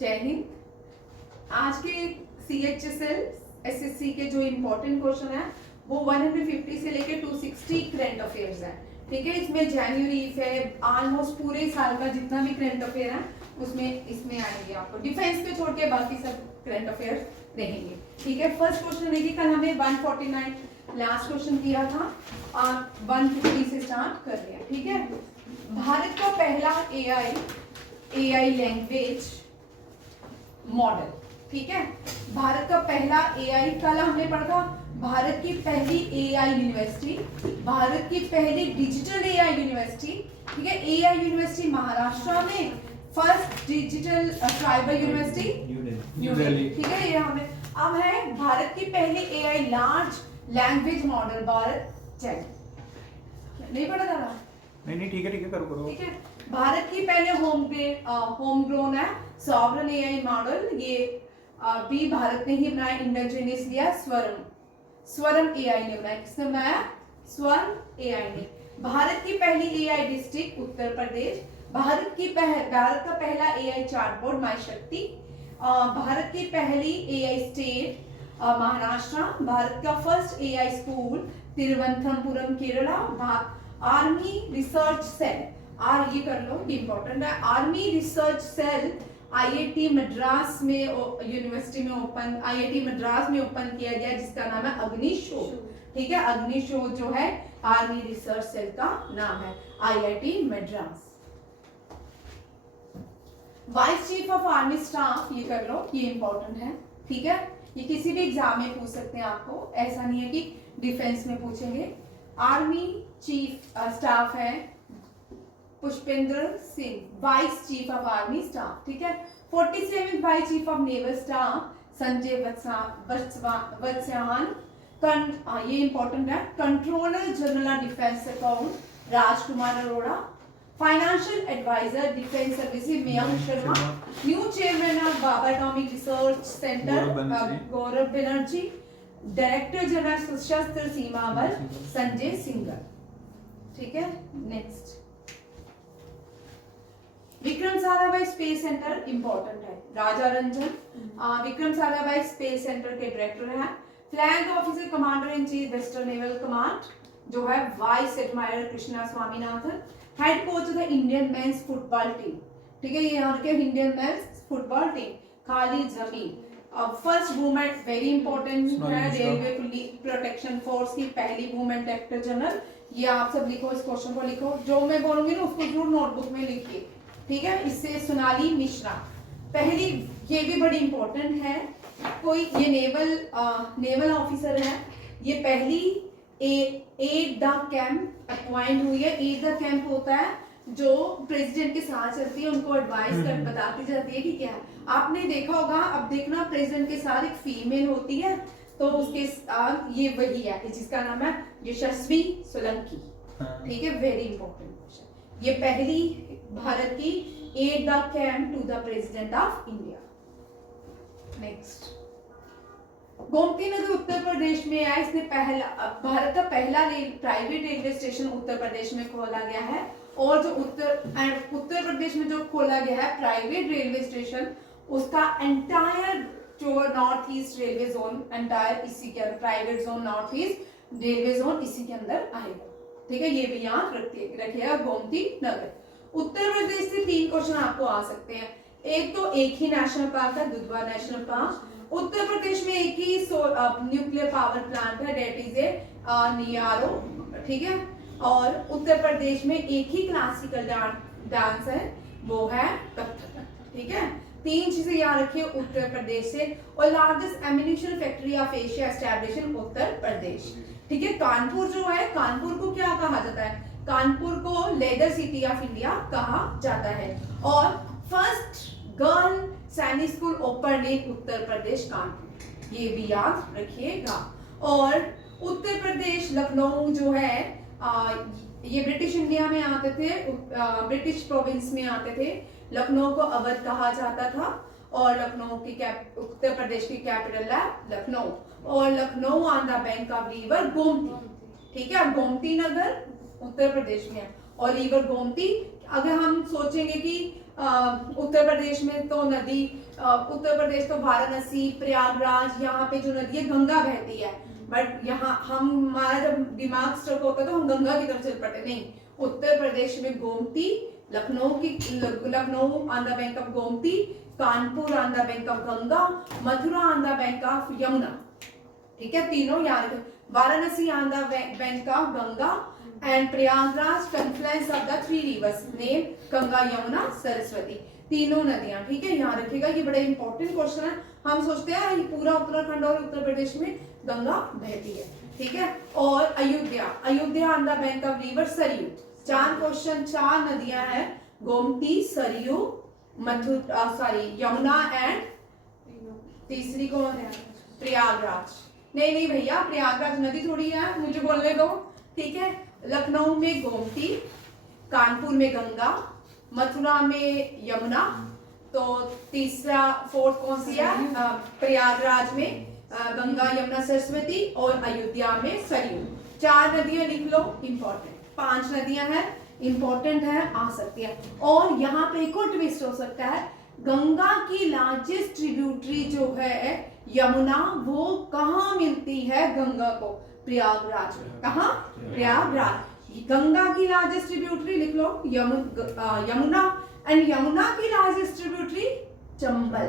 जय हिंद। आज के CHSL SSC के जो इम्पोर्टेंट क्वेश्चन है वो 150 से लेके 260 करंट अफेयर्स है। ठीक है, इसमें जनवरी फेब ऑलमोस्ट पूरे साल का जितना भी करंट अफेयर है उसमें इसमें आएंगे। आपको डिफेंस पे छोड़ के बाकी सब करंट अफेयर्स रहेंगे। ठीक है, फर्स्ट क्वेश्चन देखिए, कल हमने 149 लास्ट क्वेश्चन किया था और 150 से स्टार्ट कर लिया। ठीक है, भारत का पहला AI लैंग्वेज मॉडल। ठीक है, भारत का पहला AI, कल हमने पढ़ा था भारत की पहली AI यूनिवर्सिटी, भारत की पहली डिजिटल AI यूनिवर्सिटी। ठीक है, AI यूनिवर्सिटी महाराष्ट्र में, first digital tribal university new Delhi. ठीक है, ये हमें अब है भारत की पहली AI large language model Bharat jet. नहीं पढ़ा था? नहीं ठीक है करो। ठीक है, भारत की पहले होम ग्रोन है सॉवरन AI मॉडल, ये भी भारत ने ही बनाया, इंडिजिनियस लिया स्वरम AI ने बनाया। किसने बनाया? स्वरम AI ने। भारत की पहली AI डिस्ट्रिक्ट उत्तर प्रदेश, भारत का पहला AI चार्टबोर्ड माई शक्ति, भारत की पहली AI स्टेट महाराष्ट्र, भारत का first AI school Thiruvananthapuram Kerala, army research cell, ये कर लो, इंपॉर्टेंट है, army research cell IIT Madras में यूनिवर्सिटी में ओपन, IIT मद्रास में ओपन किया गया, जिसका नाम है अग्निशोध। ठीक है, अग्निशोध जो है आर्मी रिसर्च सेल का नाम है, IIT Madras. Vice chief of army staff, ये कर लो, ये इंपॉर्टेंट है। ठीक है, ये किसी भी एग्जाम में पूछ सकते हैं आपको, ऐसा नहीं है कि डिफेंस में पूछेंगे। आर्मी चीफ स्टाफ है Pushpendra Singh, vice chief of army staff. ठीक है, 47th vice chief of naval staff Sanjay Vatsayan, ये इंपॉर्टेंट है। Controller general of defence account Rajkumar Arora, financial adviser defence services Mayank Sharma, new chairman of Bhabha atomic research centre Gaurav Banerjee, director general Sashastra Seema Bal Sanjay Singhal. ठीक है, next Vikram Sarabhai space centre important है, Raja Ranjan Vikram Sarabhai space centre के director हैं। Flag officer commander in chief western naval command जो है vice admirer Krishna Swaminathan, head coach of the Indian mains football team. ठीक है, ये यहाँ के Indian mains football team Khalid जमीन, फर्स्ट वुमेन, वेरी इंपॉर्टेंट है, रेलवे प्रोटेक्शन फोर्स की पहली वुमेन डायरेक्टर जनरल। ये आप सब लिखो, इस क्वेश्चन को लिखो, जो मैं बोलूंगी ना उसको जरूर नोटबुक में लिखिए। ठीक है, इससे सोनाली मिश्रा पहली, ये भी बड़ी इंपॉर्टेंट है, कोई ये नेवल ऑफिसर है, ये पहली एड द कैंप अपॉइंट हुई है। एड द कैंप होता है जो प्रेसिडेंट के साथ चलती है, उनको एडवाइस कर बताती जाती है कि क्या है। आपने देखा होगा, अब देखना प्रेसिडेंट के साथ एक फीमेल होती है, तो उसके साथ ये वही है जिसका नाम है यशस्वी सोलंकी। ठीक है, वेरी इंपॉर्टेंट क्वेश्चन, ये पहली भारत की aide de camp to the president of India. Next, Gomti नदी उत्तर प्रदेश में है, इसने भारत का पहला private railway station Uttar Pradesh में खोला गया है। और जो उत्तर प्रदेश में जो खोला गया है प्राइवेट रेलवे स्टेशन, उसका एंटायर जो north east railway zone, entire इसी के अंदर, private zone north east railway zone इसी के अंदर आएगा। ठीक है, ये भी याद रखिएगा, गोमती नगर। उत्तर प्रदेश से 3 क्वेश्चन आपको आ सकते हैं। एक तो एक ही नेशनल पार्क है, दुधवा नेशनल पार्क। उत्तर प्रदेश में एक ही न्यूक्लियर पावर प्लांट है, डेट इज नियारो। ठीक है, और उत्तर प्रदेश में एक ही क्लासिकल डांस है, वो है कथक। ठीक है, 3 चीजें याद रखिए उत्तर प्रदेश से। और largest ammunition factory of Asia establish in Uttar Pradesh. ठीक है, कानपुर जो है, कानपुर को क्या कहा जाता है? कानपुर को लेदर सिटी ऑफ इंडिया कहा जाता है। और फर्स्ट गर्ल सैनिक स्कूल ओपन इन उत्तर प्रदेश कानपुर, ये भी याद रखिएगा। और उत्तर प्रदेश लखनऊ जो है, ये ब्रिटिश इंडिया में आते थे, ब्रिटिश प्रोविंस में आते थे। लखनऊ को अवध कहा जाता था, और लखनऊ की उत्तर प्रदेश की कैपिटल है लखनऊ। और Lucknow on the bank of river Gomti. ठीक है, गोमती नगर उत्तर प्रदेश में है, और रिवर गोमती, अगर हम सोचेंगे कि उत्तर प्रदेश में तो नदी उत्तर प्रदेश तो वाराणसी, प्रयागराज, यहाँ पे जो नदी है गंगा बहती है। बट यहाँ हमारा जब दिमाग स्ट्रक होता है तो हम गंगा की तरफ चल पड़ते, नहीं। उत्तर प्रदेश में Gomti, Lucknow on the bank of Gomti, Kanpur on the bank of Ganga, Mathura on the bank of Yamuna. ठीक है, तीनों याद रखें। Varanasi on the bank of Ganga and Prayagraj confluence of the three reverse name Ganga, Yamuna, Saraswati, तीनों नदियां। ठीक है, यहाँ रखिएगा, ये बड़े इंपॉर्टेंट क्वेश्चन है। हम सोचते हैं ये पूरा उत्तराखंड और उत्तर प्रदेश में गंगा बहती है। ठीक है, और Ayodhya on the bank of river Saryu. 4 question, 4 नदियां हैं, गोमती, सरयू, यमुना एंड तीसरी कौन है? प्रयागराज। नहीं भैया, प्रयागराज नदी थोड़ी है, मुझे बोलने दो। ठीक है, लखनऊ में गोमती, कानपुर में गंगा, मथुरा में यमुना, तो तीसरा 4th कौन सी है? प्रयागराज में गंगा, यमुना, सरस्वती, और अयोध्या में सरयू। 4 नदियां लिख लो, इंपॉर्टेंट। 5 नदियां हैं, इंपॉर्टेंट है, आ सकती है। और यहाँ पे एक और ट्विस्ट हो सकता है, गंगा की लार्जेस्ट ट्रिब्यूटरी जो है यमुना, वो कहाँ मिलती है गंगा को? प्रयागराज में। कहाँ? प्रयागराज। गंगा की लार्जेस्ट ट्रिब्यूटरी लिख लो यमुना, एंड यमुना की लार्जेस्ट ट्रिब्यूटरी चंबल।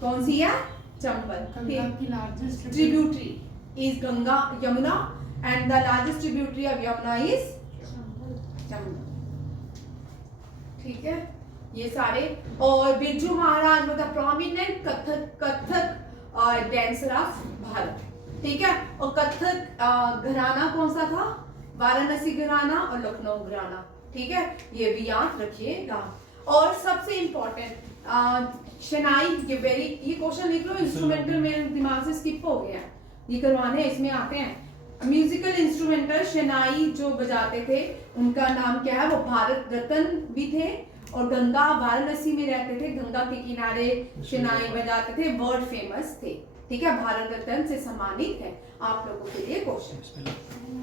कौन सी है? चंबल। गंगा की largest tributary is Ganga, Yamuna, and the largest tributary of Yamuna is Chambal. ठीक है, ये सारे। और बिरजू महाराज मतलब prominent Kathak dancer of Bharat. ठीक है, और कथक घराना कौन सा था? वाराणसी घराना और लखनऊ घराना। ठीक है, ये भी याद रखिएगा। और सबसे इंपॉर्टेंट शनाई, ये क्वेश्चन लिख लो, इंस्ट्रूमेंटल मेरे दिमाग से स्किप हो गया, ये करवाने इसमें आते हैं। म्यूजिकल इंस्ट्रूमेंटल शनाई जो बजाते थे उनका नाम क्या है? वो भारत रत्न भी थे, और गंगा वाराणसी में रहते थे, गंगा के किनारे शनाई बजाते थे, वर्ल्ड फेमस थे। ठीक है, भारत रत्न से सम्मानित है। आप लोगों के लिए क्वेश्चन।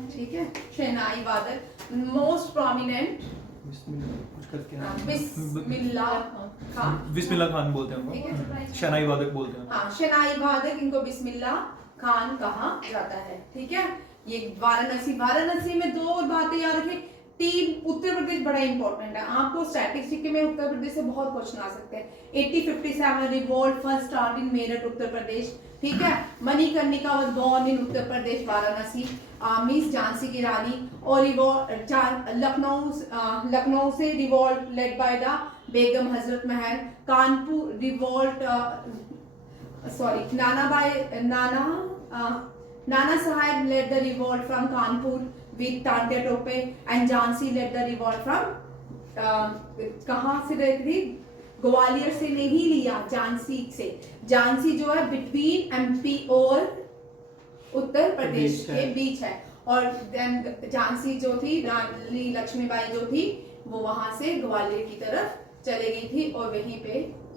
ठीक है, शनाई वादक मोस्ट प्रोमिनेंट बिस्मिल्लाह खान। बिस्मिल्लाह खान बोलते हैं उनको, शनाई वादक बोलते हैं। हाँ, शनाई वादक, इनको बिस्मिल्लाह खान कहा जाता है। ठीक है, ये वाराणसी में 2 बातें याद रखें। 3 उत्तर प्रदेश बड़ा इंपॉर्टेंट है, आपको स्टैटिस्टिक में उत्तर प्रदेश से बहुत क्वेश्चन आ सकते हैं। 1857 revolt first start in Meerut Uttar Pradesh. ठीक है, Manikarnika was born in Uttar Pradesh Varanasi, means Jhansi की रानी। और लखनऊ से revolt led by the Begum Hazrat Mahal. Kanpur revolt Nana Saheb led the revolt from Kanpur with Tante Tope, and Jhansi led the revolt from कहाँ से लड़ी थी? ग्वालियर से नहीं लिया, झांसी से। झांसी जो है बिटवीन एमपी और उत्तर प्रदेश के बीच है। और झांसी जो थी, रानी लक्ष्मीबाई जो थी, वो वहां से ग्वालियर की तरफ चले गई थी और वहीं पे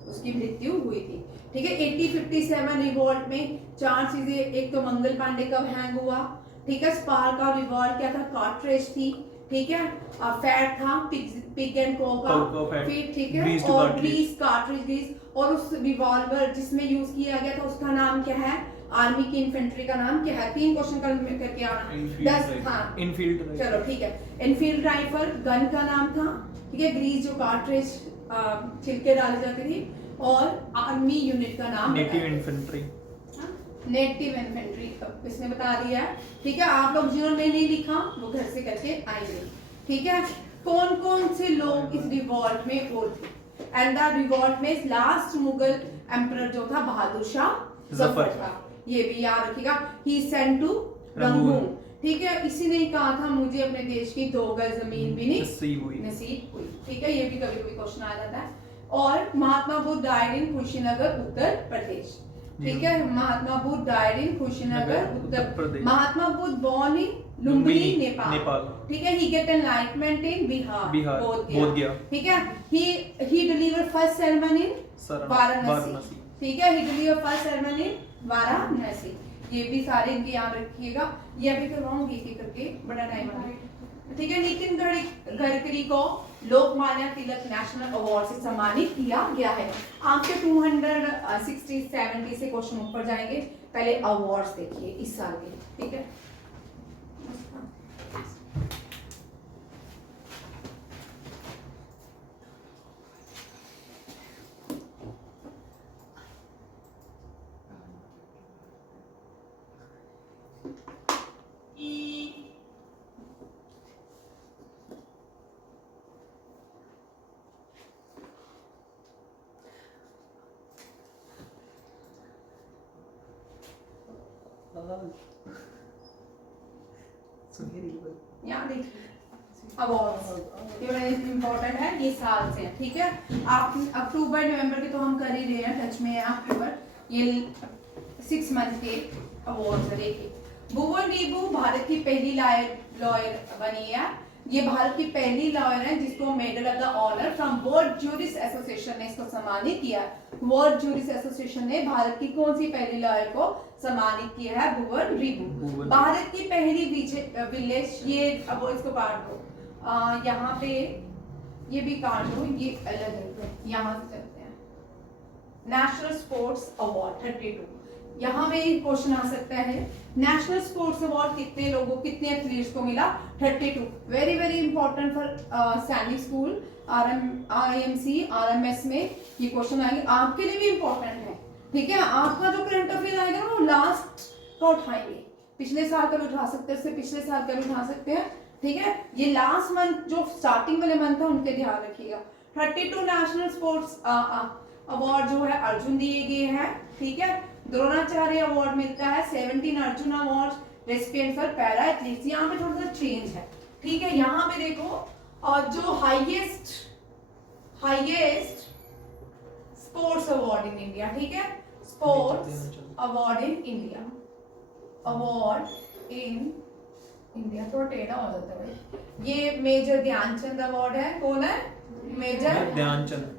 उसकी मृत्यु हुई थी। ठीक है, 1857 रिवॉल्ट में 4 चीजें, एक तो मंगल पांडे का हैंग हुआ। ठीक है, स्पार का रिवॉल्ट क्या था? कार्ट्रिज थी। ठीक है, फैट था पिग एंड को का, फिर ठीक है, और ग्रीस, कार्ट्रिज ग्रीस। और उस रिवॉल्वर जिसमें यूज किया गया था उसका नाम क्या है? आर्मी की इन्फेंट्री का नाम क्या है? 3 क्वेश्चन करके आना। 10 हाँ, इनफील्ड। चलो ठीक है, इनफील्ड राइफल गन का नाम था। ठीक है, ग्रीस जो कार्ट्रिज छिलके डाली जाती थी, और आर्मी यूनिट का नाम नेटिव इन्फेंट्री। नेटिव इन्फेंट्री इसने बता दिया है। ठीक है, आप लोग जिन्होंने नहीं लिखा वो घर से करके आएंगे। ठीक है, कौन कौन से लोग इस रिवॉल्ट में और थे? एंड द रिवॉल्ट में लास्ट मुगल एम्परर जो था बहादुर शाह जफर था। ये भी याद रखिएगा। ही सेंट टू रंगून। ठीक है, इसी ने कहा था मुझे अपने देश की 2 गज जमीन भी नसीब हुई। ठीक है, ये भी कभी कभी क्वेश्चन आ जाता है। और महात्मा बुद्ध डाइड इन कुशीनगर उत्तर प्रदेश। ठीक है, Mahatma Buddha died in Kushinagar Uttar Pradesh. Mahatma Buddha born in Lumbini Nepal. ठीक है, he get enlightenment in Bihar Bodh Gaya. ठीक है, he deliver first sermon in Varanasi. ठीक है, he deliver first sermon in Varanasi. ये भी सारे इनके याद रखिएगा। ये अभी करवाऊंगी एक करके, बड़ा टाइम ठीक है, नितिन गडकरी को लोकमान्य तिलक नेशनल अवार्ड से सम्मानित किया गया है। आपके 260-70 से क्वेश्चन ऊपर जाएंगे, पहले अवार्ड्स देखिए इस साल के, ठीक है। यहाँ देखिए अवार्ड्स, ये बड़े इम्पोर्टेंट है, ये साल से है, ठीक है। आप अक्टूबर नवंबर के तो हम कर ही रहे हैं, टच में है अक्टूबर, ये 6 मंथ के अवार्ड्स है। देखिए भुवन रीबू भारत की पहली लॉयर बनी है, ये भारत की पहली लॉयर है जिसको medal of the honour from world jurist association ने इसको सम्मानित किया। वर्ल्ड ज्यूरिस्ट एसोसिएशन ने भारत की कौन सी पहली लॉयर को सम्मानित किया है? भुवन रीबू। भारत की पहली विलेज, ये अब इसको काट दो, यहाँ पे ये भी काट दो, ये अलग है, यहाँ से चलते हैं। नेशनल स्पोर्ट्स अवार्ड 32, यहाँ पे क्वेश्चन आ सकता है, नेशनल स्पोर्ट्स अवार्ड कितने लोगों, कितने एथलीट्स को मिला? 32। वेरी वेरी इंपॉर्टेंट फॉर सैनिक स्कूल, IMC, RMS में ये क्वेश्चन आएंगे, आपके लिए भी इंपॉर्टेंट है, ठीक है। आपका जो करंट अफेयर आएगा ना वो लास्ट का उठाएंगे, पिछले साल का भी उठा सकते हैं, इससे पिछले साल का भी उठा सकते हैं, ठीक है। ये लास्ट मंथ जो स्टार्टिंग वाले मंथ है उनके ध्यान रखिएगा। 32 नेशनल स्पोर्ट्स अवार्ड जो है अर्जुन दिए गए हैं, ठीक है। द्रोणाचार्य अवार्ड मिलता है, 17 Arjun award recipient for para athletes. यहाँ पे थोड़ा सा चेंज है, ठीक है। यहाँ पे देखो और जो highest sports award in India, ठीक है, sports award in India, award in India, थोड़ा टेढ़ा हो जाता है भाई। ये मेजर ध्यानचंद अवार्ड है, कौन है? Major Dhyan Chand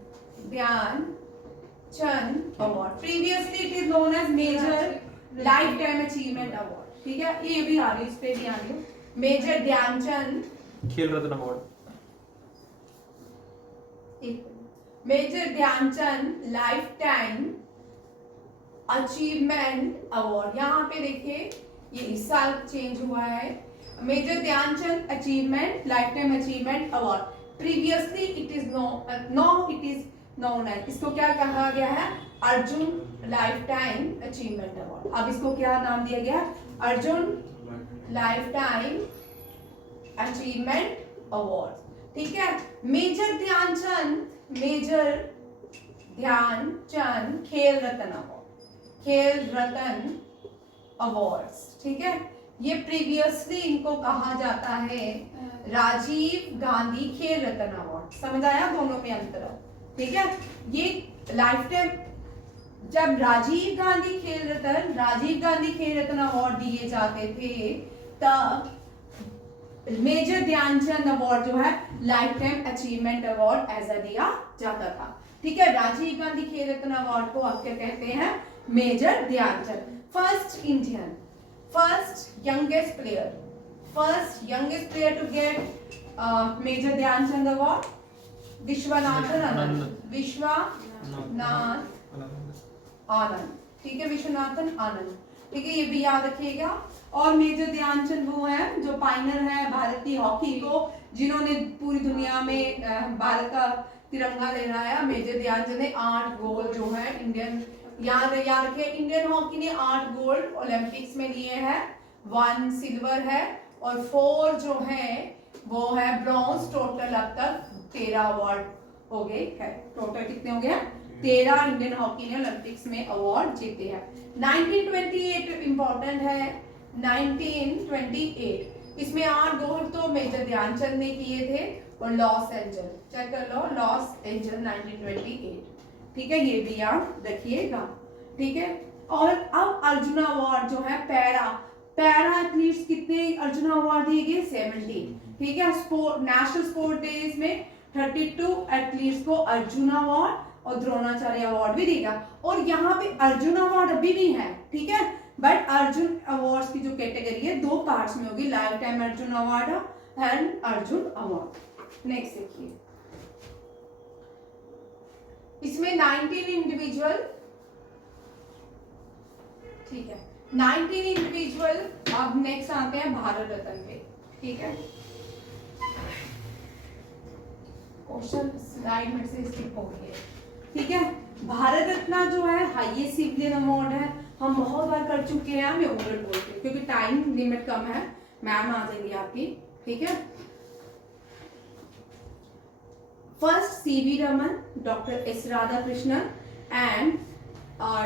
award. Previously it is known as major life time achievement award, ठीक है। ये भी आ रही है, इस पे भी आ रही है, major Dhyan Chand Khel Ratna award, major Dhyan Chand life time achievement award. यहाँ पे देखिए ये इस साल चेंज हुआ है, major Dhyan Chand achievement life time achievement award. Previously it is known as, इसको क्या कहा गया है? Arjun life time achievement award. अब इसको क्या नाम दिया गया? Arjuna life time achievement award, ठीक है। मेजर ध्यानचंद खेल रत्न अवार्ड्स, ठीक है। ये प्रीवियसली इनको कहा जाता है राजीव गांधी खेल रत्न अवार्ड। समझ आया दोनों में अंतर, ठीक है। ये लाइफ टाइम, जब राजीव गांधी खेल रत्न अवार्ड दिए जाते थे तब मेजर ध्यानचंद अवार्ड जो है लाइफ टाइम अचीवमेंट अवार्ड ऐसा दिया जाता था, ठीक है। राजीव गांधी खेल रत्न अवार्ड को आप क्या कहते हैं? Major Dhyan Chand. First youngest player to get major Dhyan Chand award, Viswanathan Anand, ठीक है, विश्वनाथन आनंद, ठीक है, ये भी याद रखिएगा। और मेजर ध्यानचंद वो हैं जो पायनर है भारतीय हॉकी को, जिन्होंने पूरी दुनिया में भारत का तिरंगा लहराया। मेजर ध्यानचंद ने 8 गोल्ड जो है इंडियन, याद रखिए, इंडियन हॉकी ने 8 गोल्ड ओलंपिक्स में लिए हैं, 1 सिल्वर है और 4 जो है वो है ब्रॉन्ज। टोटल अब तक 13 अवार्ड हो गए हैं। टोटल कितने हो गए? 13 इंडियन हॉकी ने ओलंपिक्स में अवार्ड जीते हैं। 1928 इंपॉर्टेंट है, 1928 इसमें 8 गोल्ड तो मेजर ध्यानचंद ने किए थे और लॉस एंजल, चेक कर लो, लॉस एंजल 1928, ठीक है, ये भी याद रखिएगा, ठीक है। और अब अर्जुन अवार्ड जो है पैरा एथलीट्स, कितने अर्जुन अवार्ड दिए गए? 17, ठीक है। नेशनल स्पोर्ट डेज में 32 एथलीट्स को अर्जुन अवार्ड और द्रोणाचार्य अवार्ड भी देगा। और यहाँ पे अर्जुन अवार्ड अभी भी है, ठीक है, बट अर्जुन अवार्ड्स की जो कैटेगरी है 2 पार्ट्स में होगी, life time Arjun award and Arjun award. Next देखिए, इसमें 19 इंडिविजुअल, ठीक है 19 इंडिविजुअल। अब नेक्स्ट आते हैं भारत रत्न पे, ठीक है क्वेश्चन स्लाइड में से स्किप हो गई है, ठीक है। भारत रत्न जो है हाईएस्ट सिविलियन अवार्ड है, हम बहुत बार कर चुके हैं, मैं ओवर बोलती हूँ क्योंकि टाइम लिमिट कम है, मैम आ जाएगी आपकी, ठीक है। First CV Raman, doctor S Radhakrishnan and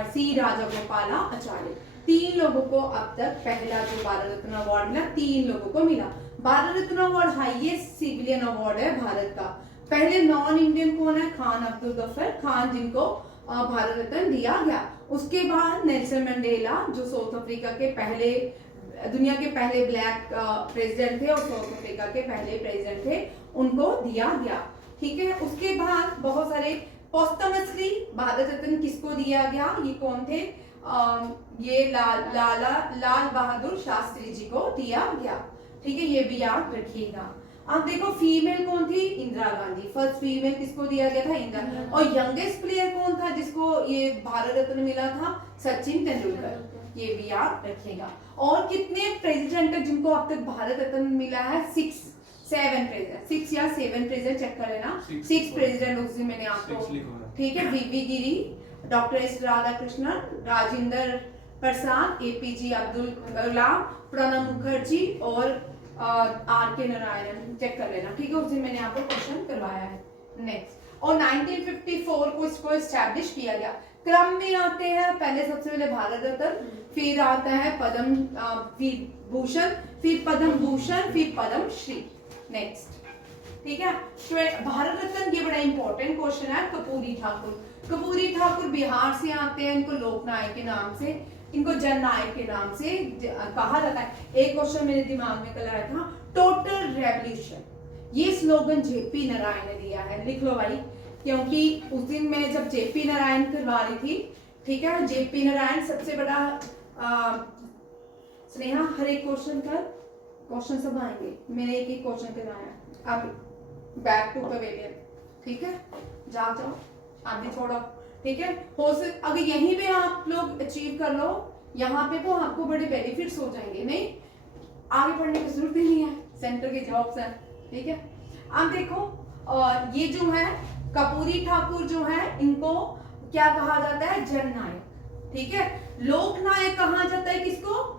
C Rajagopala Acharya, 3 लोगों को अब तक पहला जो भारत रत्न अवार्ड मिला, 3 लोगों को मिला। Bharat Ratna award highest civilian award है भारत का। पहले नॉन इंडियन कौन है? खान अब्दुल गफर खान, जिनको भारत रत्न दिया गया। उसके बाद नेल्सन मंडेला, जो साउथ अफ्रीका के पहले, दुनिया के पहले ब्लैक प्रेसिडेंट थे और साउथ अफ्रीका के पहले प्रेसिडेंट थे, उनको दिया गया, ठीक है। उसके बाद बहुत सारे पोस्टमसली भारत रत्न किसको दिया गया, ये कौन थे? ये लाल बहादुर शास्त्री जी को दिया गया, ठीक है, ये भी याद रखिएगा। अब देखो फीमेल कौन थी? इंदिरा गांधी, फर्स्ट फीमेल किसको दिया गया था? इंदिरा। और यंगेस्ट प्लेयर कौन था जिसको ये भारत रत्न मिला था? सचिन तेंदुलकर, ये भी याद रखिएगा। और कितने प्रेसिडेंट है जिनको अब तक भारत रत्न मिला है? 7 प्रेसिडेंट, 6 या 7 प्रेसिडेंट, चेक कर लेना, 6 प्रेसिडेंट उस दिन मैंने आपको, ठीक है। वीवी गिरी, doctor S Radhakrishnan, Rajendra Prasad, APJ Abdul Kalam, Pranab Mukherjee और आर के नारायणन, चेक कर लेना, ठीक है, उस दिन मैंने आपको क्वेश्चन करवाया है। नेक्स्ट, और 1954 को इसको एस्टैब्लिश किया गया। क्रम में आते हैं, पहले सबसे पहले भारत रत्न, फिर आता है पद्म विभूषण, फिर पद्म भूषण, फिर पद्म श्री। नेक्स्ट, ठीक है। भारत रत्न ये बड़ा इंपॉर्टेंट क्वेश्चन है। कपूरी ठाकुर, कपूरी ठाकुर बिहार से आते हैं, इनको लोकनायक के नाम से, इनको जननायक के नाम से कहा जाता है। एक क्वेश्चन मेरे दिमाग में कल आया था, टोटल रेवोल्यूशन, ये स्लोगन जेपी नारायण ने दिया है, लिख लो भाई, क्योंकि उस दिन मैं जब जेपी नारायण करवा रही थी, ठीक है, जेपी नारायण सबसे बड़ा स्नेहा, हर एक क्वेश्चन का क्वेश्चन सब आएंगे, मैंने एक क्वेश्चन कराया। अब बैक टू पवेलियन, ठीक है, जाओ आप भी छोड़ो, ठीक है। हो सके अगर यहीं पे आप लोग अचीव कर लो यहाँ पे, तो आपको बड़े बेनिफिट्स हो जाएंगे, नहीं आगे पढ़ने की जरूरत ही नहीं है, सेंटर के जॉब्स हैं, ठीक है। अब देखो ये जो है कपूरी ठाकुर जो है, इनको क्या कहा जाता है? जननायक, ठीक है। लोकनायक कहा जाता है किसको?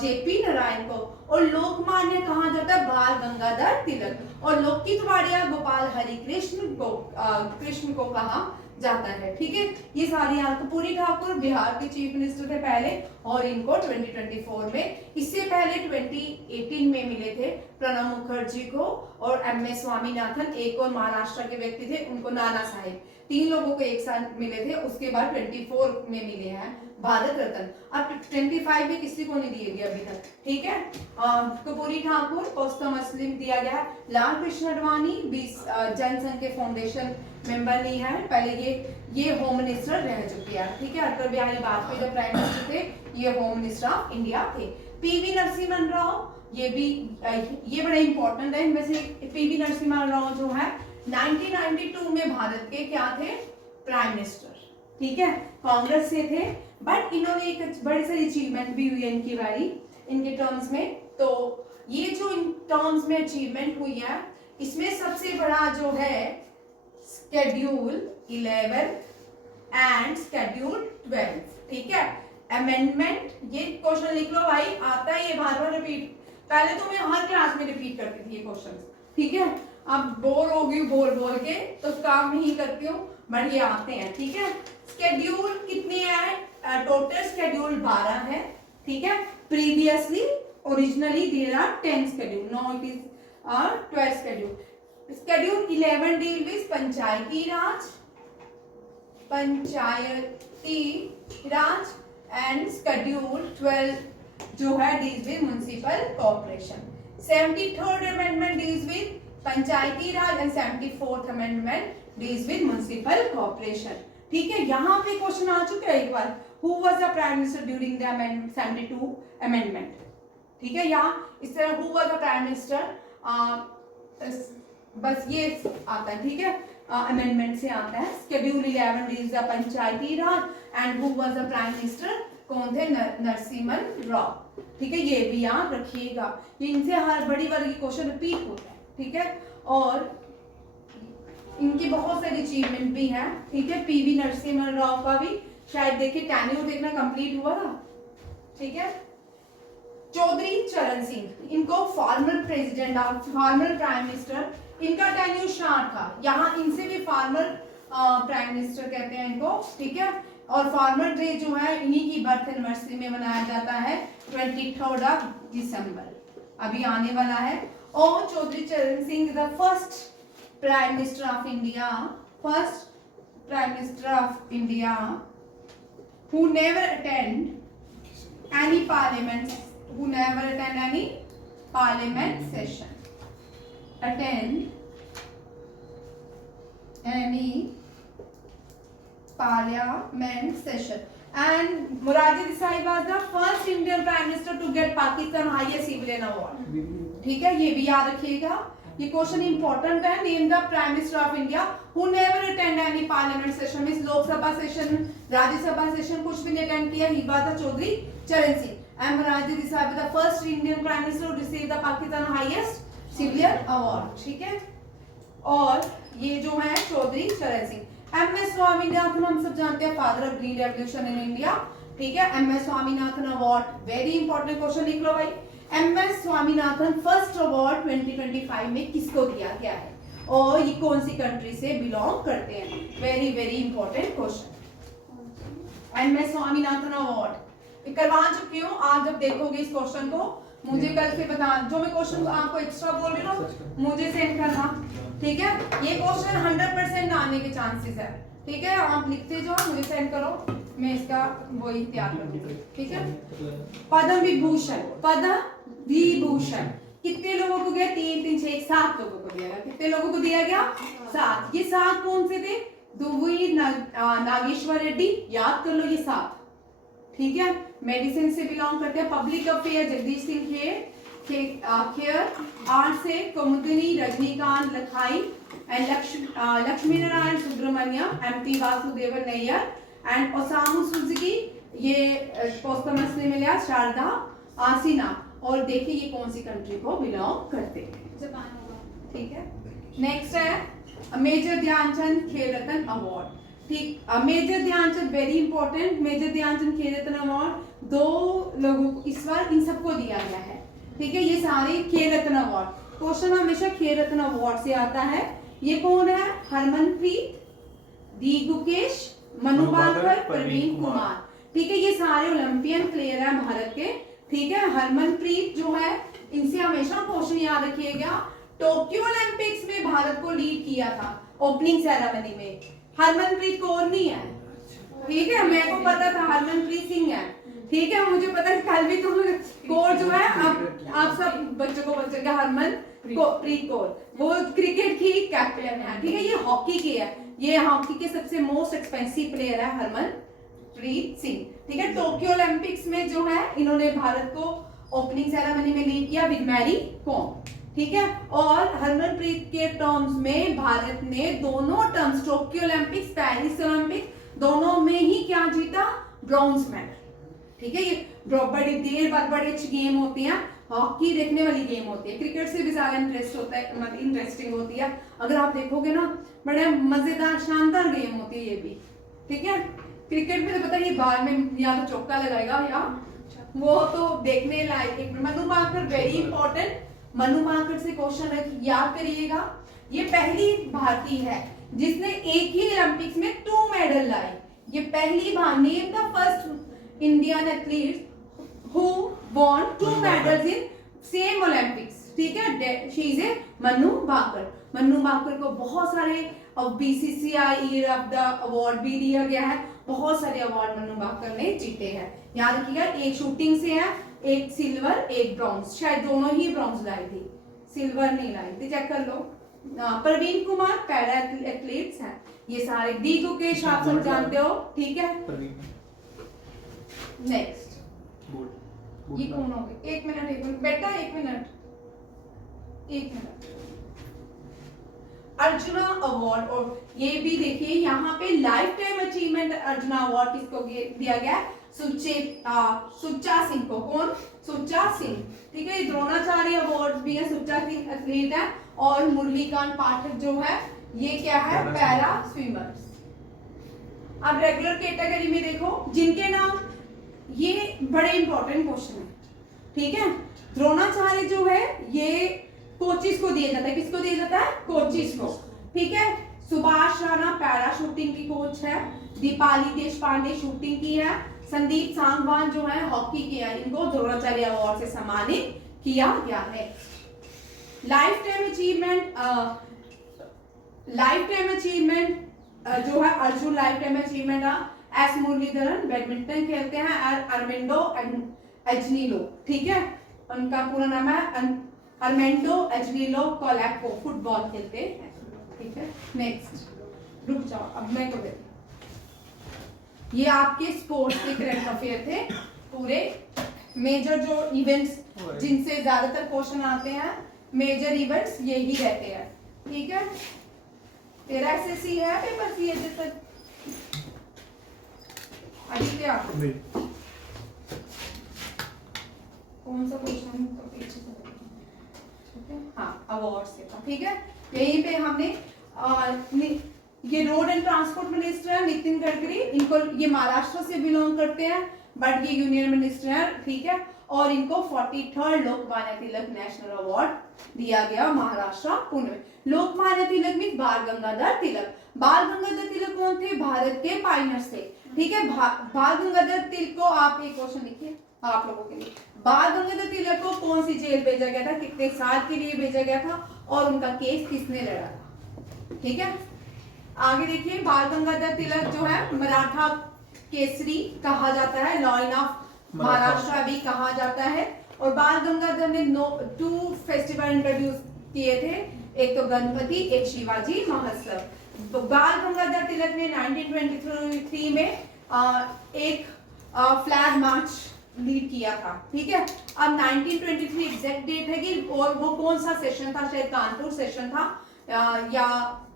जेपी नारायण को। और लोकमान्य कहा जाता है बाल गंगाधर तिलक। और लोकित वाड़िया गोपाल हरि कृष्ण को कहा जाता है, ठीक है। ये सारी कपूरी ठाकुर बिहार के चीफ मिनिस्टर थे पहले, और इनको 2024 में, इससे पहले 2018 में मिले थे प्रणब मुखर्जी को और एमएस स्वामीनाथन, एक और महाराष्ट्र के व्यक्ति थे, उनको नाना साहेब, 3 लोगों को एक साथ मिले थे। उसके बाद 24 में मिले हैं भारत रत्न। अब 25 में किसी को नहीं दिए गए अभी तक, ठीक है। कपूरी ठाकुर पोस्टमसली दिया गया। लाल कृष्ण आडवाणी जनसंघ के फाउंडेशन मेंबर नहीं है, पहले ये होम मिनिस्टर रह चुके हैं, ठीक है। अटल बिहारी वाजपेयी जब प्राइम मिनिस्टर थे, ये होम मिनिस्टर ऑफ इंडिया थे। पीवी नरसिम्हा राव, ये बड़ा इंपॉर्टेंट है, इनमें से पीवी नरसिम्हा राव जो है 1992 में भारत के क्या थे? प्राइम मिनिस्टर, ठीक है, कांग्रेस से थे, बट इन्होंने एक बड़ी सारी अचीवमेंट भी हुई है इनके टर्म्स में। तो ये जो इन टर्म्स में अचीवमेंट हुई है, इसमें सबसे बड़ा जो है शेड्यूल 11 एंड शेड्यूल 12, ठीक है। अमेंडमेंट, ये क्वेश्चन लिख लो भाई, आता है ये बार रिपीट, पहले तो मैं हर क्लास में रिपीट करती थी ये क्वेश्चन, ठीक है। अब बोर हो गई बोल के तो काम नहीं करती हूँ, बट ये आते हैं, ठीक है। शेड्यूल कितने हैं? टोटल शेड्यूल 12 है, ठीक है। Previously originally there are 10 schedule, now it is 12 schedule. Schedule 11 deal with Panchayati Raj and schedule 12 जो है deals with municipal corporation. 73rd amendment deals with Panchayati Raj and 74th amendment deals with municipal corporation, ठीक है। यहाँ पे question आ चुका है एक बार, who was the prime minister during the 72 amendment, ठीक है। यहाँ इस तरह who was the prime minister बस ये आता है, ठीक है, अमेंडमेंट से आता है। Schedule 11 deals the Panchayati Raj and who was the prime minister, कौन थे, नरसिम्हन राव, ठीक है, ये भी याद रखिएगा। इनसे हर बड़ी वर्ग के क्वेश्चन रिपीट होते हैं, ठीक है, और इनकी बहुत सारी अचीवमेंट भी है, ठीक है। पीवी नरसिम्हा राव का भी शायद देखिए टेन्योर देखना कंप्लीट हुआ था, ठीक है। चौधरी चरण सिंह, इनको former president former prime minister, इनका टेन्योर शार्ट था, यहाँ इनसे भी फॉर्मर प्राइम मिनिस्टर कहते हैं इनको, ठीक है। और फार्मर डे जो है इन्हीं की बर्थ एनिवर्सरी में मनाया जाता है 23 दिसंबर, अभी आने वाला है। और चौधरी चरण Singh the first prime minister of India, first prime minister of India who never attend any parliament, who never attend any parliament session, attend any parliament session. And Morarji Desai was the first Indian prime minister to get Pakistan highest civilian award, ठीक है, ये भी याद रखिएगा, ये question important है। Name the prime minister of India who never attend any parliament session, means Lok Sabha session, Rajya Sabha session कुछ भी नहीं अटेंड किया, ही वाज द चौधरी चरण Singh. And Morarji Desai was the first Indian prime minister to receive the Pakistan highest civilian award, ठीक है। और ये जो है चौधरी चरण सिंह। एम.एस. स्वामीनाथन हम सब जानते हैं, father of green revolution in India, ठीक है। M S. Swaminathan award, very important question लिख लो भाई। एम.एस. स्वामीनाथन फर्स्ट अवार्ड 2025 में किसको दिया गया है और ये कौन सी कंट्री से बिलोंग करते हैं, very very important question. M S. Swaminathan award करवा चुकी हूँ, आप जब देखोगे इस क्वेश्चन को मुझे कल से बता, जो मैं क्वेश्चन आपको एक्स्ट्रा बोल रही हूँ मुझे सेंड करना, ठीक है। ये क्वेश्चन 100% आने के चांसेस है, ठीक है, आप लिखते जाओ, मुझे सेंड करो, मैं इसका वही तैयार कर दूंगी, ठीक है। पद्म विभूषण, पद्म विभूषण कितने लोगों को गया, 3 3 6 7 लोगों को दिया गया, कितने लोगों को दिया गया, 7। ये 7 कौन से थे, दुवी नागेश्वर रेड्डी, याद कर लो ये 7, ठीक है। मेडिसिन से बिलोंग करते हैं। Public affair Jagdish Singh Kher, art से Kumudini Rajnikant Lakhia and Lakshmi Narayan Subrahmanyam, M T. Vasudevan Nair and Osamu Suzuki, ये पोस्टमसली मिला, शारदा सिन्हा। और देखिए ये कौन सी कंट्री को बिलोंग करते हैं, जापान होगा, ठीक है। नेक्स्ट है मेजर ध्यानचंद खेल रत्न अवार्ड, ठीक। Major Dhyan Chand very important, major Dhyan Chand Khel Ratna award 2 लोगों को इस बार इन सबको दिया गया है, ठीक है। ये सारे खेल रत्न अवार्ड, क्वेश्चन हमेशा खेल रत्न अवार्ड से आता है। ये कौन है, हरमनप्रीत, दी गुकेश, मनु भाकर, प्रवीण कुमार, ठीक है। ये सारे ओलंपियन प्लेयर हैं भारत के, ठीक है। हरमनप्रीत जो है इनसे हमेशा क्वेश्चन याद रखिएगा, टोक्यो ओलंपिक्स में भारत को लीड किया था ओपनिंग सेरेमनी में, हरमनप्रीत कौर नहीं है, ठीक है, मेरे को पता था हरमनप्रीत सिंह है, ठीक है, मुझे पता है कल भी तुम कौर जो है आप सब बच्चों को बच्चों हरमनप्रीत कौर, वो क्रिकेट की कैप्टन है, ठीक है। ये हॉकी की है, ये हॉकी के सबसे मोस्ट एक्सपेंसिव प्लेयर है हरमनप्रीत सिंह, ठीक है। टोक्यो ओलंपिक्स में जो है इन्होंने भारत को ओपनिंग सेरेमनी में लीड किया विद मैरी कॉम, ठीक है। और हरमनप्रीत के टर्म्स में भारत ने दोनों terms, Tokyo Olympics, Paris Olympic, दोनों में ही क्या जीता, ब्रॉन्ज मेडल, ठीक है। ये बड़ी देर बाद बड़ी अच्छी गेम होती है, हॉकी देखने वाली गेम होती है, क्रिकेट से भी ज्यादा इंटरेस्ट होता है, मतलब इंटरेस्टिंग होती है, अगर आप देखोगे ना बड़े मजेदार शानदार गेम होती है ये भी, ठीक है। क्रिकेट में तो पता है ये बार में या तो चौका लगाएगा या वो तो देखने लायक। एक मनु भाकर वेरी इंपॉर्टेंट, मनु भाकर से क्वेश्चन है, याद करिएगा, ये पहली भारतीय है जिसने एक ही ओलंपिक्स में 2 मेडल लाए, ये पहली बार। Name the first Indian athlete who won 2 medals in same Olympics, ठीक है, she is a Manu Bhaker. Manu Bhaker को बहुत सारे BCCI year of the award भी दिया गया है, बहुत सारे अवार्ड मनु भाकर ने जीते हैं, याद रखिएगा। एक शूटिंग से है, एक सिल्वर, एक ब्रॉन्ज, शायद दोनों ही ब्रॉन्ज लाई थी, सिल्वर नहीं लाई थी, चेक कर लो। प्रवीण कुमार पैरा एथलीट्स हैं ये सारे। दी गुकेश आप सब जानते हो, ठीक है। नेक्स्ट ये कौन हो गए, एक मिनट बेटा, एक मिनट, एक मिनट, अर्जुना अवार्ड, और ये भी देखिए यहाँ पे life time achievement arjuna award किसको दिया गया है? सुच्चा सिंह को। कौन? सुच्चा सिंह। ठीक है, द्रोणाचार्य अवार्ड भी है, सुच्चा सिंह एथलीट है, और मुरलीकांत पाठक जो है ये क्या है? Para swimmers. अब रेगुलर कैटेगरी में देखो जिनके नाम, ये बड़े इंपॉर्टेंट क्वेश्चन है, ठीक है। द्रोणाचार्य जो है ये कोचिस को दिया जाता है, किसको दिया जाता है? कोचिस को, ठीक है। सुभाष राणा पैरा शूटिंग की कोच है, दीपाली देशपांडे शूटिंग की है, संदीप सांगवान जो है हॉकी की है, इनको द्रोणाचार्य अवार्ड से सम्मानित किया गया है। लाइफ टाइम अचीवमेंट जो है Arjun life time achievement S Muralidharan badminton खेलते हैं, अरमेंडो एजनीलो, ठीक है, उनका पूरा नाम है अरमेंडो एजनीलो कोलैको, फुटबॉल खेलते हैं, ठीक है। नेक्स्ट, रुक जाओ अब मैं तो ये आपके स्पोर्ट्स के करंट अफेयर थे पूरे। मेजर जो इवेंट्स जिनसे ज्यादातर क्वेश्चन आते हैं, मेजर इवेंट्स यही रहते हैं, ठीक है। तेरा एसएससी है पेपर सी है जैसे आदित्य, कौन सा क्वेश्चन तो पीछे से, ठीक है, हाँ अवार्ड से था, ठीक है। यहीं पे हमने ये रोड एंड ट्रांसपोर्ट मिनिस्टर है नितिन गडकरी, इनको ये महाराष्ट्र से बिलोंग करते हैं, बट ये यूनियन मिनिस्टर है, ठीक है। और इनको 43rd Lokmanya Tilak national award दिया गया महाराष्ट्र पुणे में। लोकमान्य तिलक मीन बाल गंगाधर तिलक। बाल गंगाधर तिलक कौन थे? भारत के पायनियर्स थे, ठीक है। बाल गंगाधर तिलक को आप एक क्वेश्चन लिखिए आप लोगों के लिए, बाल गंगाधर तिलक को कौन सी जेल भेजा गया था, कितने साल के लिए भेजा गया था, और उनका केस किसने लड़ा था, ठीक है। आगे देखिए, बाल गंगाधर तिलक जो है मराठा केसरी कहा जाता है, लॉयन ऑफ महाराष्ट्र भी कहा जाता है। और बाल गंगाधर ने 2 फेस्टिवल इंट्रोड्यूस किए थे, एक तो गणपति, एक शिवाजी महोत्सव। बाल गंगाधर तिलक ने 1923 में एक फ्लैग मार्च लीड किया था, ठीक है। अब 1923 एग्जैक्ट डेट है कि और वो कौन सा सेशन था, शायद कानपुर सेशन था या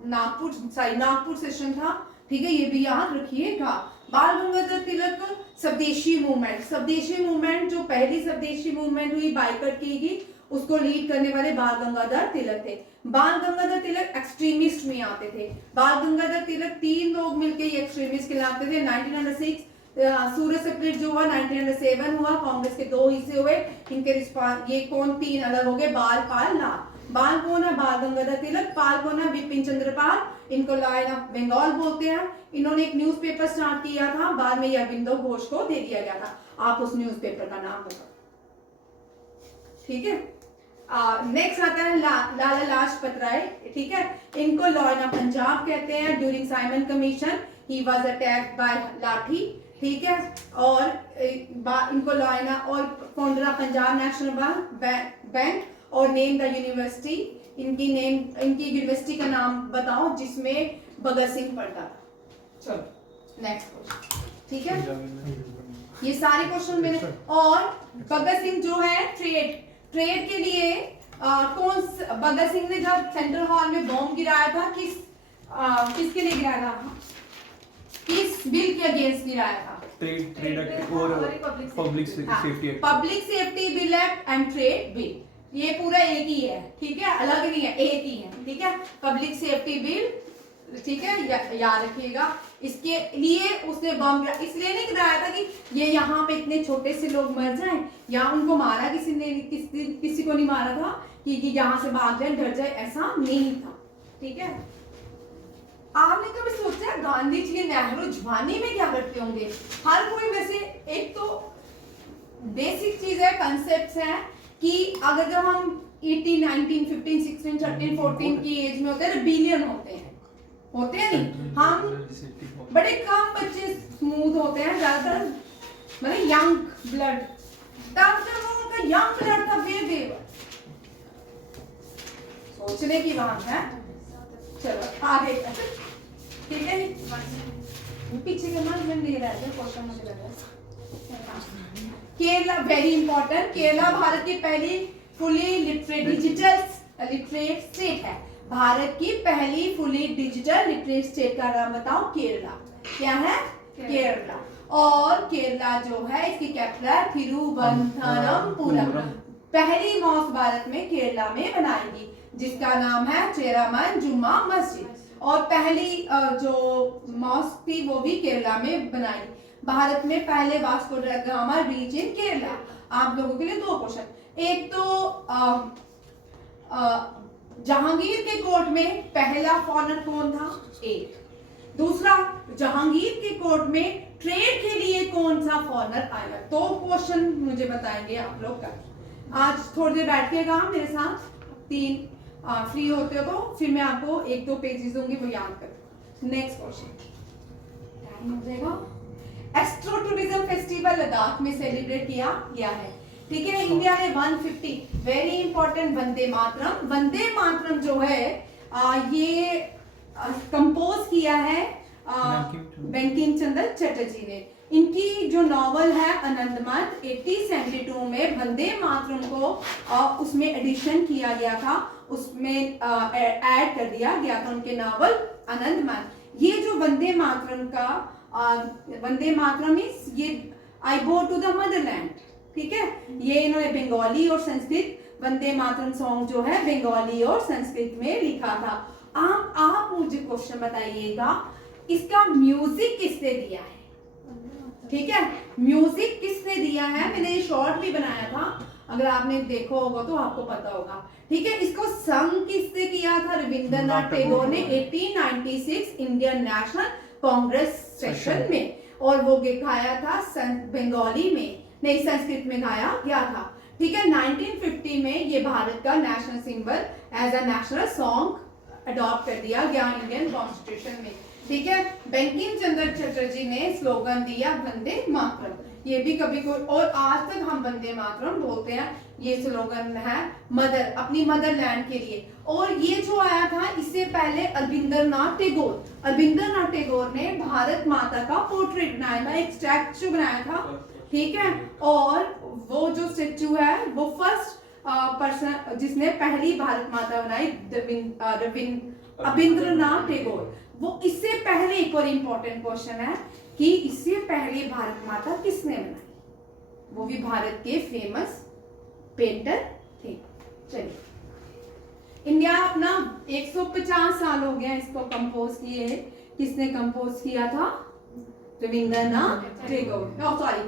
नागपुर सेशन था, ठीक है, ये भी याद रखिएगा। बाल गंगाधर तिलक स्वदेशी मूवमेंट जो पहली स्वदेशी मूवमेंट हुई बाइकआउट की गई, उसको लीड करने वाले बाल गंगाधर तिलक थे। बाल गंगाधर तिलक एक्सट्रीमिस्ट में आते थे। बाल गंगाधर तिलक 3 लोग मिलकर ये एक्सट्रीमिस्ट कहलाते थे। 1906 सूरत स्प्लिट जो हुआ, 1907 हुआ, कांग्रेस के 2 हिस्से हुए, इनके ये कौन 3 अलग हो गए, बाल पाल लाल। बाल कौन है? बाल गंगाधर तिलक। पाल कौन है? बिपिन चंद्र पाल, इनको लायन ऑफ बंगाल बोलते हैं। इन्होंने एक न्यूज़पेपर स्टार्ट किया था, बाद में यह अरविंदो घोष को दे दिया गया था, आप उस न्यूज़पेपर का नाम होगा, ठीक है। नेक्स्ट आता है लाला लाजपत राय, ठीक है, इनको लॉयन ऑफ पंजाब कहते हैं। During Simon commission he was attacked by लाठी, ठीक है। और इनको लॉयन और founder of Punjab national bank और नेम द यूनिवर्सिटी, इनकी यूनिवर्सिटी का नाम बताओ जिसमें भगत सिंह पढ़ता था। चलो नेक्स्ट क्वेश्चन, ठीक है। ये सारे क्वेश्चन मैंने, और भगत सिंह जो है ट्रेड के लिए भगत सिंह ने जब सेंट्रल हॉल में बॉम्ब गिराया था, किसके लिए गिराया था, किस बिल के अगेंस्ट गिराया था? ट्रेड एक्ट और public safety act. Public safety bill act and trade bill, ये पूरा एक ही है, ठीक है, अलग नहीं है, एक ही है, ठीक है। पब्लिक सेफ्टी बिल, ठीक है, याद रखिएगा। इसके लिए उसने बम इसलिए नहीं गिराया था कि ये यहाँ पे इतने छोटे से लोग मर जाएं, या उनको मारा किसी को नहीं मारा था कि यहाँ से भाग जाए, डर जाए, ऐसा नहीं था, ठीक है। आपने कभी सोचा गांधी जी, नेहरू जवानी में क्या करते होंगे? हर कोई वैसे, एक तो बेसिक चीज है, कंसेप्ट है कि अगर जब हम 18, 19, 15, 16, 13, 14 की एज में होते हैं, रिबेलियन होते हैं नहीं, हम बड़े कम बच्चे स्मूथ होते हैं, ज्यादातर मतलब यंग ब्लड, तब जब उनका यंग ब्लड था वे सोचने की बात है। चलो आगे, ठीक है, पीछे का मन दे रहा है क्वेश्चन मुझे लग रहा है। केरला वेरी इंपॉर्टेंट, केरला भारत की पहली fully literate digital literate state है। भारत की पहली फुली डिजिटल लिटरेट स्टेट का नाम बताओ, केरला। क्या है? केरला। और केरला जो है इसकी कैपिटल है तिरुवनंतपुरम। पहली मॉस्क भारत में केरला में बनाएगी जिसका नाम है चेरामन जुम्मा मस्जिद। और पहली जो मॉस्क थी वो भी केरला में बनाई। भारत में पहले वास्को ड गामा रीच इन केरला। आप लोगों के लिए दो क्वेश्चन। एक तो जहांगीर के कोर्ट में पहला फॉरेनर कौन था? एक। दूसरा, जहांगीर के कोर्ट में ट्रेड के लिए कौन सा फॉरेनर आया? तो क्वेश्चन मुझे बताएंगे आप लोग का। आज थोड़ी देर बैठिएगा मेरे साथ, 3 फ्री होते हो तो फिर मैं आपको 1-2 पेजेस दूंगी, वो याद कर। नेक्स्ट क्वेश्चन टाइम हो जाएगा। एस्ट्रो टूरिज्म फेस्टिवल लद्दाख में सेलिब्रेट किया गया है। ठीक है, इंडिया ने 150 वेरी इंपॉर्टेंट वंदे मातरम। वंदे मातरम जो है ये कंपोज किया है बंकिम चंद्र चटर्जी ने। इनकी जो नॉवल है आनंदमठ 1872 में वंदे मातरम को उसमें एडिशन किया गया था, उसमें ऐड कर दिया गया था उनके नॉवल आनंदमठ। ये जो वंदे मातरम का वंदे मातरम इज ये आई गो टू द मदरलैंड। ठीक है, ये इन्होंने बंगाली और संस्कृत वंदे मातरम सॉन्ग जो है बंगाली और संस्कृत में लिखा था। आप मुझे क्वेश्चन बताइएगा, इसका म्यूजिक किसने दिया है? ठीक है, म्यूजिक किसने दिया है? मैंने ये शॉर्ट भी बनाया था, अगर आपने देखा होगा तो आपको पता होगा। ठीक है, इसको संग किसने किया था? रविंद्रनाथ टैगोर ने 1896 इंडियन नेशनल कांग्रेस सेशन में, और वो गाया था बंगाली में, नहीं संस्कृत में गाया गया था। ठीक है, 1950 में ये भारत का national symbol as a national song adopt कर दिया गया इंडियन कॉन्स्टिट्यूशन में। ठीक है, बंकिम चंद्र चटर्जी ने स्लोगन दिया वंदे मातरम। ये भी कभी कोई, और आज तक हम वंदे मातरम बोलते हैं। ये स्लोगन है मदर, अपनी मदरलैंड के लिए। और ये जो आया था इससे पहले रविंद्रनाथ टैगोर ने भारत माता का पोर्ट्रेट बनाया था, एक स्टैचू बनाया था। ठीक है, और वो जो स्टैचू है वो फर्स्ट पर्सन जिसने पहली भारत माता बनाई रविंद्रनाथ टैगोर। वो इससे पहले एक और इम्पोर्टेंट क्वेश्चन है कि इससे पहले भारत माता किसने बनाई? वो भी भारत के फेमस पेंटर थे। चलिए, इंडिया अपना 150 साल हो गया इसको कंपोज किए। किसने कंपोज किया था? रविंद्रनाथ टैगोर, सॉरी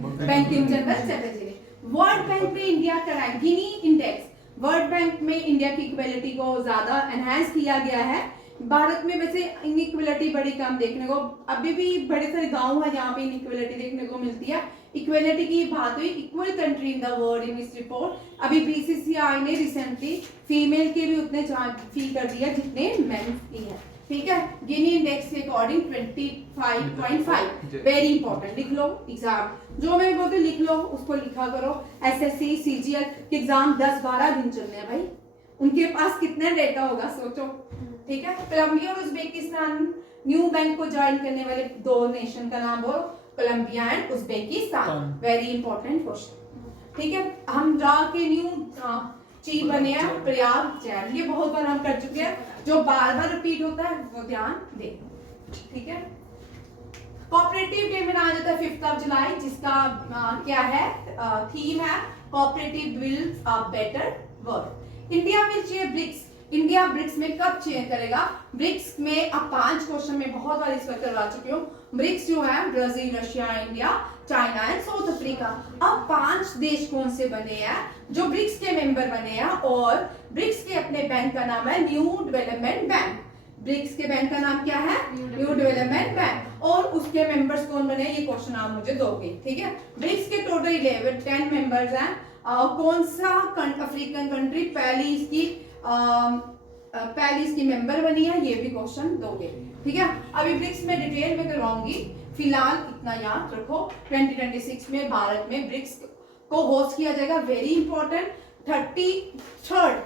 बंकिम चंद्र चटर्जी ने। वर्ल्ड बैंक में इंडिया का rank, Gini index, world bank में इंडिया की इक्वलिटी को ज्यादा एनहांस किया गया है। भारत में वैसे इनइक्वलिटी बड़ी कम देखने को, अभी भी बड़े सारे गांव है जहाँ पे इनइक्वलिटी देखने को मिलती है। इक्वलिटी की बात हुई, equal country in the world in इस रिपोर्ट। अभी बीसीसीआई ने रिसेंटली फीमेल के भी उतने चार्ज फील कर दिया जितने मेन की है। ठीक है, गिनी इंडेक्स के अकॉर्डिंग 25.5 वेरी इंपॉर्टेंट। लिख लो एग्जाम, जो मैं बोलती लिख लो, उसको लिखा करो। एसएससी सीजीएल के एग्जाम 10-12 दिन चलने हैं भाई, उनके पास कितना डेटा होगा सोचो। ठीक है, कोलंबिया और उज्बेकिस्तान न्यू बैंक को ज्वाइन करने वाले 2 नेशन का नाम बोलो, Colombia and Uzbekistan. Very important question. ठीक है, हम ड्रा के न्यू चीज बने हैं प्रयाग जैन, ये बहुत बार हम कर चुके हैं, जो बार बार रिपीट होता है वो ध्यान दे। ठीक है, कोऑपरेटिव डे मनाया जाता है 5 जुलाई, जिसका क्या है थीम है cooperative builds a better world. India will chair BRICS, India BRICS में कब चेयर करेगा? ब्रिक्स में अब 5 क्वेश्चन में बहुत बार इसका करवा चुकी हूँ। ब्रिक्स जो है Brazil, Russia, India, China and south Africa. अब 5 देश कौन से बने हैं जो ब्रिक्स के मेंबर बने हैं, और ब्रिक्स के अपने बैंक का नाम है न्यू डेवलपमेंट बैंक। ब्रिक्स के बैंक का नाम क्या है? New development bank. और उसके मेंबर्स कौन बने, ये क्वेश्चन आप मुझे दोगे। ठीक है, ब्रिक्स के टोटल 10 मेंबर्स हैं। कौन सा अफ्रीकन कंट्री पहली इसकी मेंबर बनी है, ये भी क्वेश्चन दोगे। ठीक है, अभी ब्रिक्स में डिटेल में करवाऊंगी, फिलहाल इतना याद रखो। 2026 में भारत में ब्रिक्स को होस्ट किया जाएगा। वेरी इंपॉर्टेंट, 33rd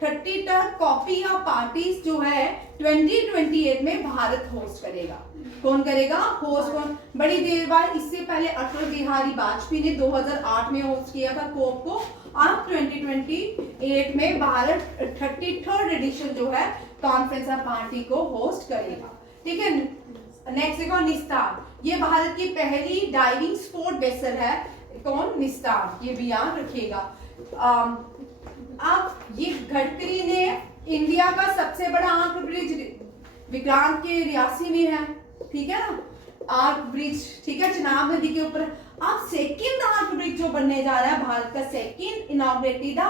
30 टन कॉपी या पार्टीज जो है 2028 में भारत होस्ट करेगा। कौन करेगा होस्ट? कौन? बड़ी देर बाद, इससे पहले अटल बिहारी वाजपेयी ने 2008 में होस्ट किया था कोप को। अब 2028 में भारत 33rd एडिशन जो है कॉन्फ्रेंस ऑफ पार्टी को होस्ट करेगा। ठीक है, नेक्स्ट देखो निस्तार, ये भारत की पहली डाइविंग स्पोर्ट वेसल है। कौन? निस्तार, ये भी याद रखिएगा। अब ये गडकरी ने इंडिया का सबसे बड़ा आर्क ब्रिज विक्रांत के रियासी में है, ठीक है ना, आर्क ब्रिज, ठीक है, चिनाब नदी के ऊपर। अब सेकंड आर्क ब्रिज जो बनने जा रहा है भारत का second inaugurated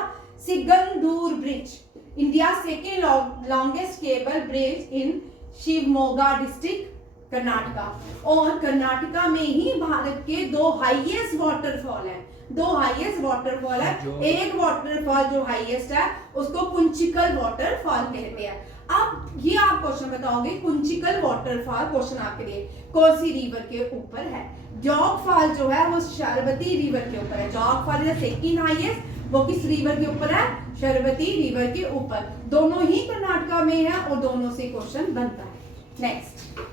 Sigandur bridge, India second longest cable bridge in Shivamogga district Karnataka. और कर्नाटका में ही भारत के 2 हाईएस्ट वाटरफॉल है, 2 हाईएस्ट वाटरफॉल है। एक वाटरफॉल जो हाईएस्ट है उसको कुंचिकल वाटरफॉल कहते हैं। अब ये आप क्वेश्चन बताओगे, कुंचिकल वाटरफॉल क्वेश्चन आपके लिए कौन सी रिवर के ऊपर है? जॉग फॉल जो है वो शरवती रिवर के ऊपर है। Jog fall is second highest, वो किस रिवर के ऊपर है? शरवती रिवर के ऊपर। दोनों ही कर्नाटका में है और दोनों से क्वेश्चन बनता है। नेक्स्ट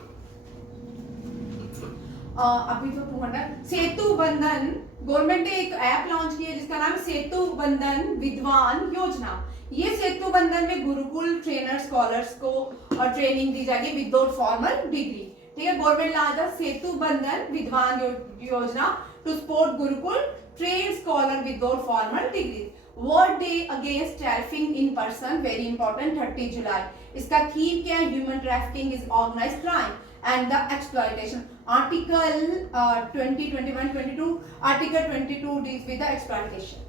अभी तो 200 सेतु बंधन, गवर्नमेंट ने एक ऐप लॉन्च किया जिसका नाम सेतु बंधन विद्वान योजना। ये सेतु बंधन में गुरुकुल ट्रेनर स्कॉलर्स को ट्रेनिंग दी जाएगी विदाउट फॉर्मल डिग्री। ठीक है, government launch Setu Bandhan Vidwan Yojana to support gurukul train scholar without formal degree. World day against trafficking in person, very important, 30 जुलाई। इसका थीम क्या है? Human trafficking is organised crime and the exploitation. Article 20, 21, 22, Article 22 deals with the exploitation.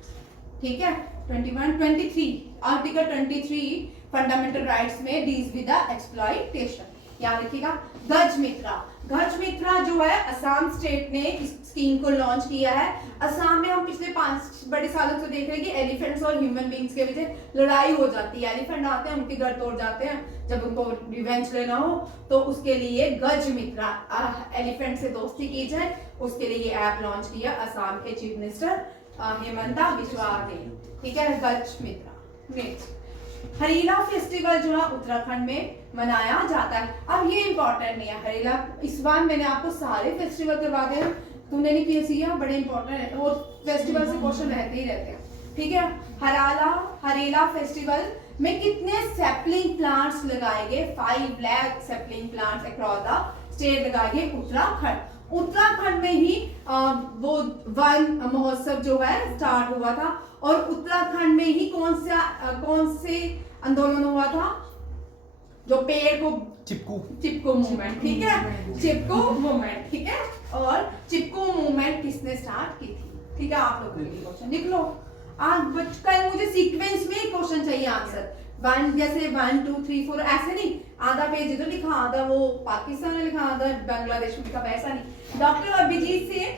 ठीक है, 21, 23, Article 23 fundamental rights में deals with the exploitation. याद रखिएगा। गज मित्रा, गज मित्रा जो है असम स्टेट ने इस स्कीम को लॉन्च किया है। असम में हम पिछले 5 बड़े सालों से देख रहे हैं कि एलिफेंट्स और ह्यूमन बींग्स के बीच लड़ाई हो जाती है। एलिफेंट आते हैं, उनके घर तोड़ जाते हैं, जब उनको रिवेंज लेना हो तो उसके लिए गज मित्रा, एलिफेंट से दोस्ती की जाए, उसके लिए ये ऐप लॉन्च किया असम के चीफ मिनिस्टर हेमंता बिश्वा ने। ठीक है, गज मित्रा। नेक्स्ट हरेला फेस्टिवल जो है उत्तराखंड में मनाया जाता है। अब ये इंपॉर्टेंट नहीं है हरेला, इस बार मैंने आपको सारे फेस्टिवल करवा दिए, तुमने नहीं किया सिया, बड़े इंपॉर्टेंट है और फेस्टिवल से क्वेश्चन रहते ही रहते हैं। ठीक है, हरेला फेस्टिवल में कितने सैपलिंग प्लांट्स लगाए गए? 5 lakh sapling plants across the state लगाए गए उत्तराखंड। उत्तराखंड में ही वो वन महोत्सव जो है स्टार्ट हुआ था और उत्तराखंड में ही कौन से आंदोलन हुआ था? जो पेड़ को चिपको मूवमेंट। ठीक है, चिपको मूवमेंट। ठीक है, और चिपको मूवमेंट किसने स्टार्ट की थी? ठीक है, आप लोग के लिए क्वेश्चन लिख लो। आज कल मुझे सीक्वेंस में क्वेश्चन चाहिए आंसर, 1 जैसे 1 2 3 4 ऐसे नहीं, आधा पेज इधर लिखा, आधा वो पाकिस्तान में लिखा, आधा बांग्लादेश में लिखा, वैसा नहीं। Doctor Abhijit Singh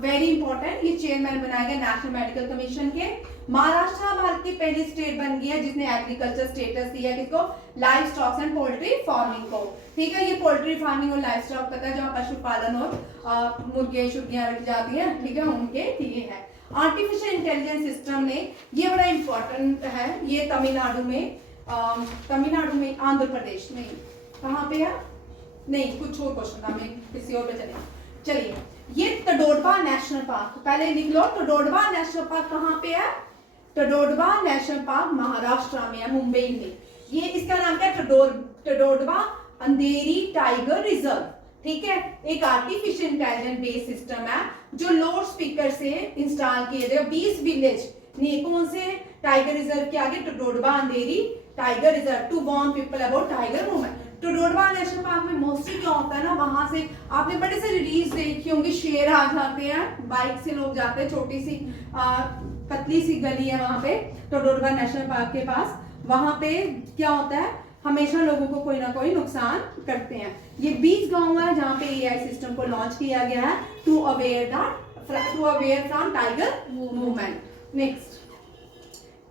very important, ये चेयरमैन बनाए गए नेशनल मेडिकल कमीशन के। महाराष्ट्र भारत की पहली स्टेट बन गई है जिसने एग्रीकल्चर स्टेटस दिया है किसको? Live stocks and poultry farming को। ठीक है, ये पोल्ट्री फार्मिंग और लाइव स्टॉक तक है, जहाँ पशुपालन और मुर्गे शुर्गियां रखी जाती है। ठीक है, उनके लिए है। आर्टिफिशियल इंटेलिजेंस सिस्टम ने, ये बड़ा इंपॉर्टेंट है, ये तमिलनाडु में आंध्र प्रदेश में, कहाँ पे है? नहीं, कुछ और क्वेश्चन था, मैं किसी और पे चलिए। ये टडोडवा नेशनल पार्क, पहले लिख लो, टडोडवा नेशनल पार्क कहाँ पे है? टडोडवा नेशनल पार्क महाराष्ट्र में है, मुंबई में। ये इसका नाम क्या है? टडोडवा अंधेरी टाइगर रिजर्व। ठीक है, एक आर्टिफिशियल इंटेलिजेंस बेस्ड सिस्टम है जो लाउड स्पीकर से इंस्टॉल किए गए 20 विलेज ने कौन से टाइगर रिजर्व के आगे? Tadoba Andhari tiger reserve to warn people about tiger movement. Tadoba national park में मोस्टली क्या होता है ना, वहां से आपने बड़े से रील्स देखी होंगी, शेर आ जाते हैं, बाइक से लोग जाते हैं, छोटी सी पतली सी गली है वहां पे टडोडवा नेशनल पार्क के पास। वहां पे क्या होता है, हमेशा लोगों को कोई ना कोई नुकसान करते हैं। ये 20 गांव है जहाँ पे एआई सिस्टम को लॉन्च किया गया है to aware from tiger movement. Next,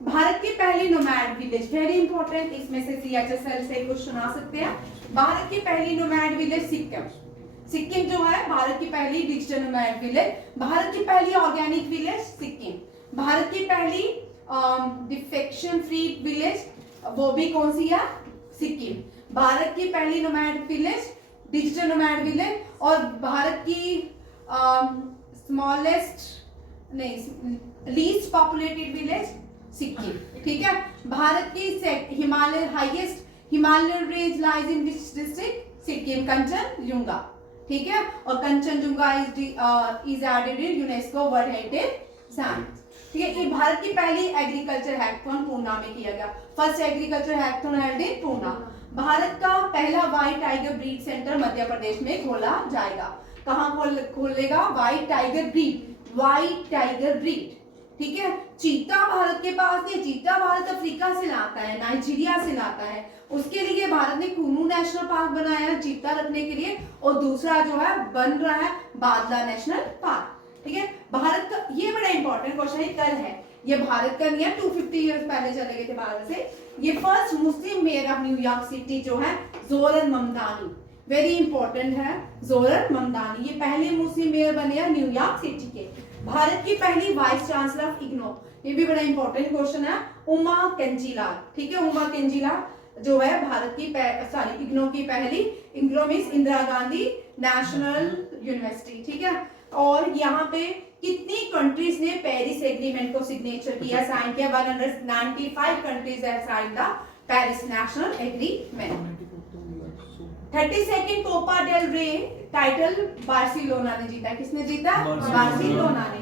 Bharat की पहली नोमैड विलेज, वेरी इंपॉर्टेंट, इसमें से सीएचएसएल से क्वेश्चन आ सकते हैं। भारत की पहली नोमैड विलेज सिक्किम जो है भारत की पहली डिजिटल नोमैड विलेज। भारत की पहली ऑर्गेनिक विलेज सिक्किम। भारत की पहली डिफेक्शन फ्री विलेज, वो भी कौन सी है, सिक्किम। भारत की पहली nomad village, digital nomad village, और भारत की स्मॉलेस्ट नहीं लीस्ट पॉपुलेटेड विलेज सिक्किम, ठीक है। भारत की Himalaya highest Himalayan range lies in which district, Sikkim, Kanchenjunga, ठीक है। और Kanchenjunga is added in UNESCO world heritage site, ठीक है। ये भारत की पहली एग्रीकल्चर हैकाथॉन पूना में किया गया, first agriculture hackathon held in Poona. Bharat का पहला white tiger breed centre Madhya Pradesh में खोला जाएगा। कहाँ खोलेगा, व्हाइट टाइगर ब्रीड, ठीक है। चीता भारत के पास नहीं, चीता भारत अफ्रीका से लाता है, नाइजीरिया से लाता है। उसके लिए भारत ने कुनू नेशनल पार्क बनाया है चीता रखने के लिए, और दूसरा जो है बन रहा है बादला नेशनल पार्क, ठीक है। भारत का ये बड़ा इंपॉर्टेंट क्वेश्चन है, कल है ये, भारत का नहीं है, 250 ईयर्स पहले चले गए थे भारत से। ये first Muslim mayor of New York city जो है जोरन ममदानी, वेरी इंपॉर्टेंट है जोरन ममदानी, ये पहले मुस्लिम मेयर बने हैं न्यूयॉर्क सिटी के। भारत की पहली वाइस चांसलर ऑफ इग्नो, ये भी बड़ा इंपॉर्टेंट क्वेश्चन है, उमा केंजीलाल, ठीक है। उमा केंजीलाल जो है भारत की इग्नो की पहली, IGNOU means Indira Gandhi national university, ठीक है। और यहाँ पे कितनी कंट्रीज ने पेरिस एग्रीमेंट को सिग्नेचर किया, साइन किया, 195 countries have signed the Paris national agreement. 32nd Copa del Rey title Barcelona ने जीता, किसने जीता, बार्सिलोना ने।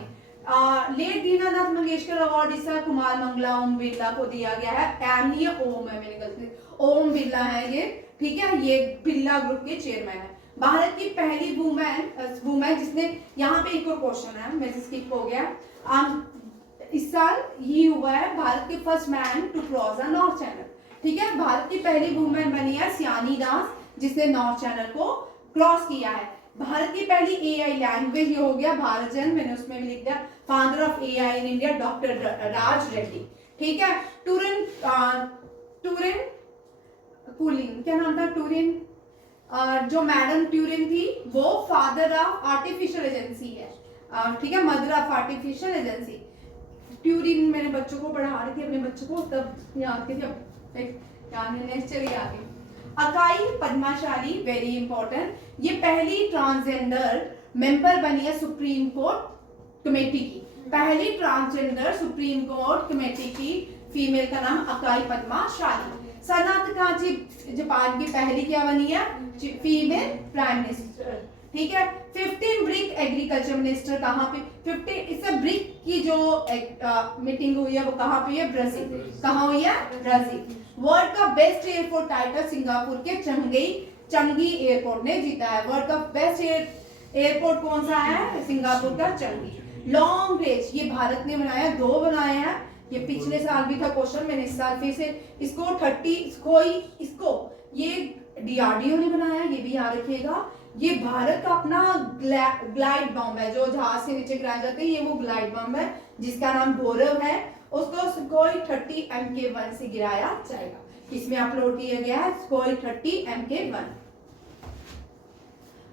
लेट दीनानाथ मंगेशकर अवार्ड इस साल कुमार मंगला ओम बिरला को दिया गया है। एम नहीं है, ओम है, मैंने गलती, ओम बिरला है ये, ठीक है, ये बिरला ग्रुप के चेयरमैन है। भारत की पहली वुमेन जिसने, यहाँ पे एक और क्वेश्चन है, मैं स्किप हो गया, इस साल ये हुआ है भारत के first man to cross the North Channel, ठीक है। भारत की पहली वुमेन बनी है सियानी दास, जिसने नॉर्थ चैनल को क्रॉस किया है। भारत की पहली एआई लैंग्वेज, ये हो गया भारतजन, मैंने उसमें भी लिख दिया, father of AI in India doctor Raj Reddy, ठीक है। टूरिन कूलिंग, क्या नाम था, टूरिन, जो मैडम ट्यूरिन थी वो फादर ऑफ आर्टिफिशियल एजेंसी है, ठीक है, mother of artificial agency. Turin मैंने बच्चों को पढ़ा रही थी, अपने बच्चों को तब याद की थी, चलिए आगे। अकाई पद्माशाली, वेरी इंपॉर्टेंट, ये पहली ट्रांसजेंडर मेंबर बनी है सुप्रीम कोर्ट कमेटी की, पहली ट्रांसजेंडर सुप्रीम कोर्ट कमेटी की फीमेल का नाम अकाई पद्माशाली। सनात कांची जापान की पहली क्या बनी है, फीमेल प्राइम मिनिस्टर, ठीक है। 15 ब्रिक एग्रीकल्चर मिनिस्टर कहाँ पे, 50 इससे ब्रिक की जो मीटिंग हुई है वो कहाँ पे है, ब्राजील, कहाँ हुई है, ब्राजील। वर्ल्ड का बेस्ट एयरपोर्ट टाइटल सिंगापुर के चंगी एयरपोर्ट ने जीता है। वर्ल्ड का बेस्ट एयरपोर्ट कौन सा है, सिंगापुर का चंगी। लॉन्ग रेंज, ये भारत ने बनाया, 2 बनाए हैं, ये पिछले साल भी था क्वेश्चन, मैंने इस साल फिर से इसको 30 इसको ये डीआरडीओ ने बनाया, ये भी याद रखिएगा। ये भारत का अपना ग्लाइड बम है, जो जहाज से नीचे गिराए जाते हैं, ये वो ग्लाइड बम है जिसका नाम गौरव है, उसको सुखोई 30 MK1 से गिराया जाएगा। इसमें अपलोड किया गया है सुखोई 30 MK1।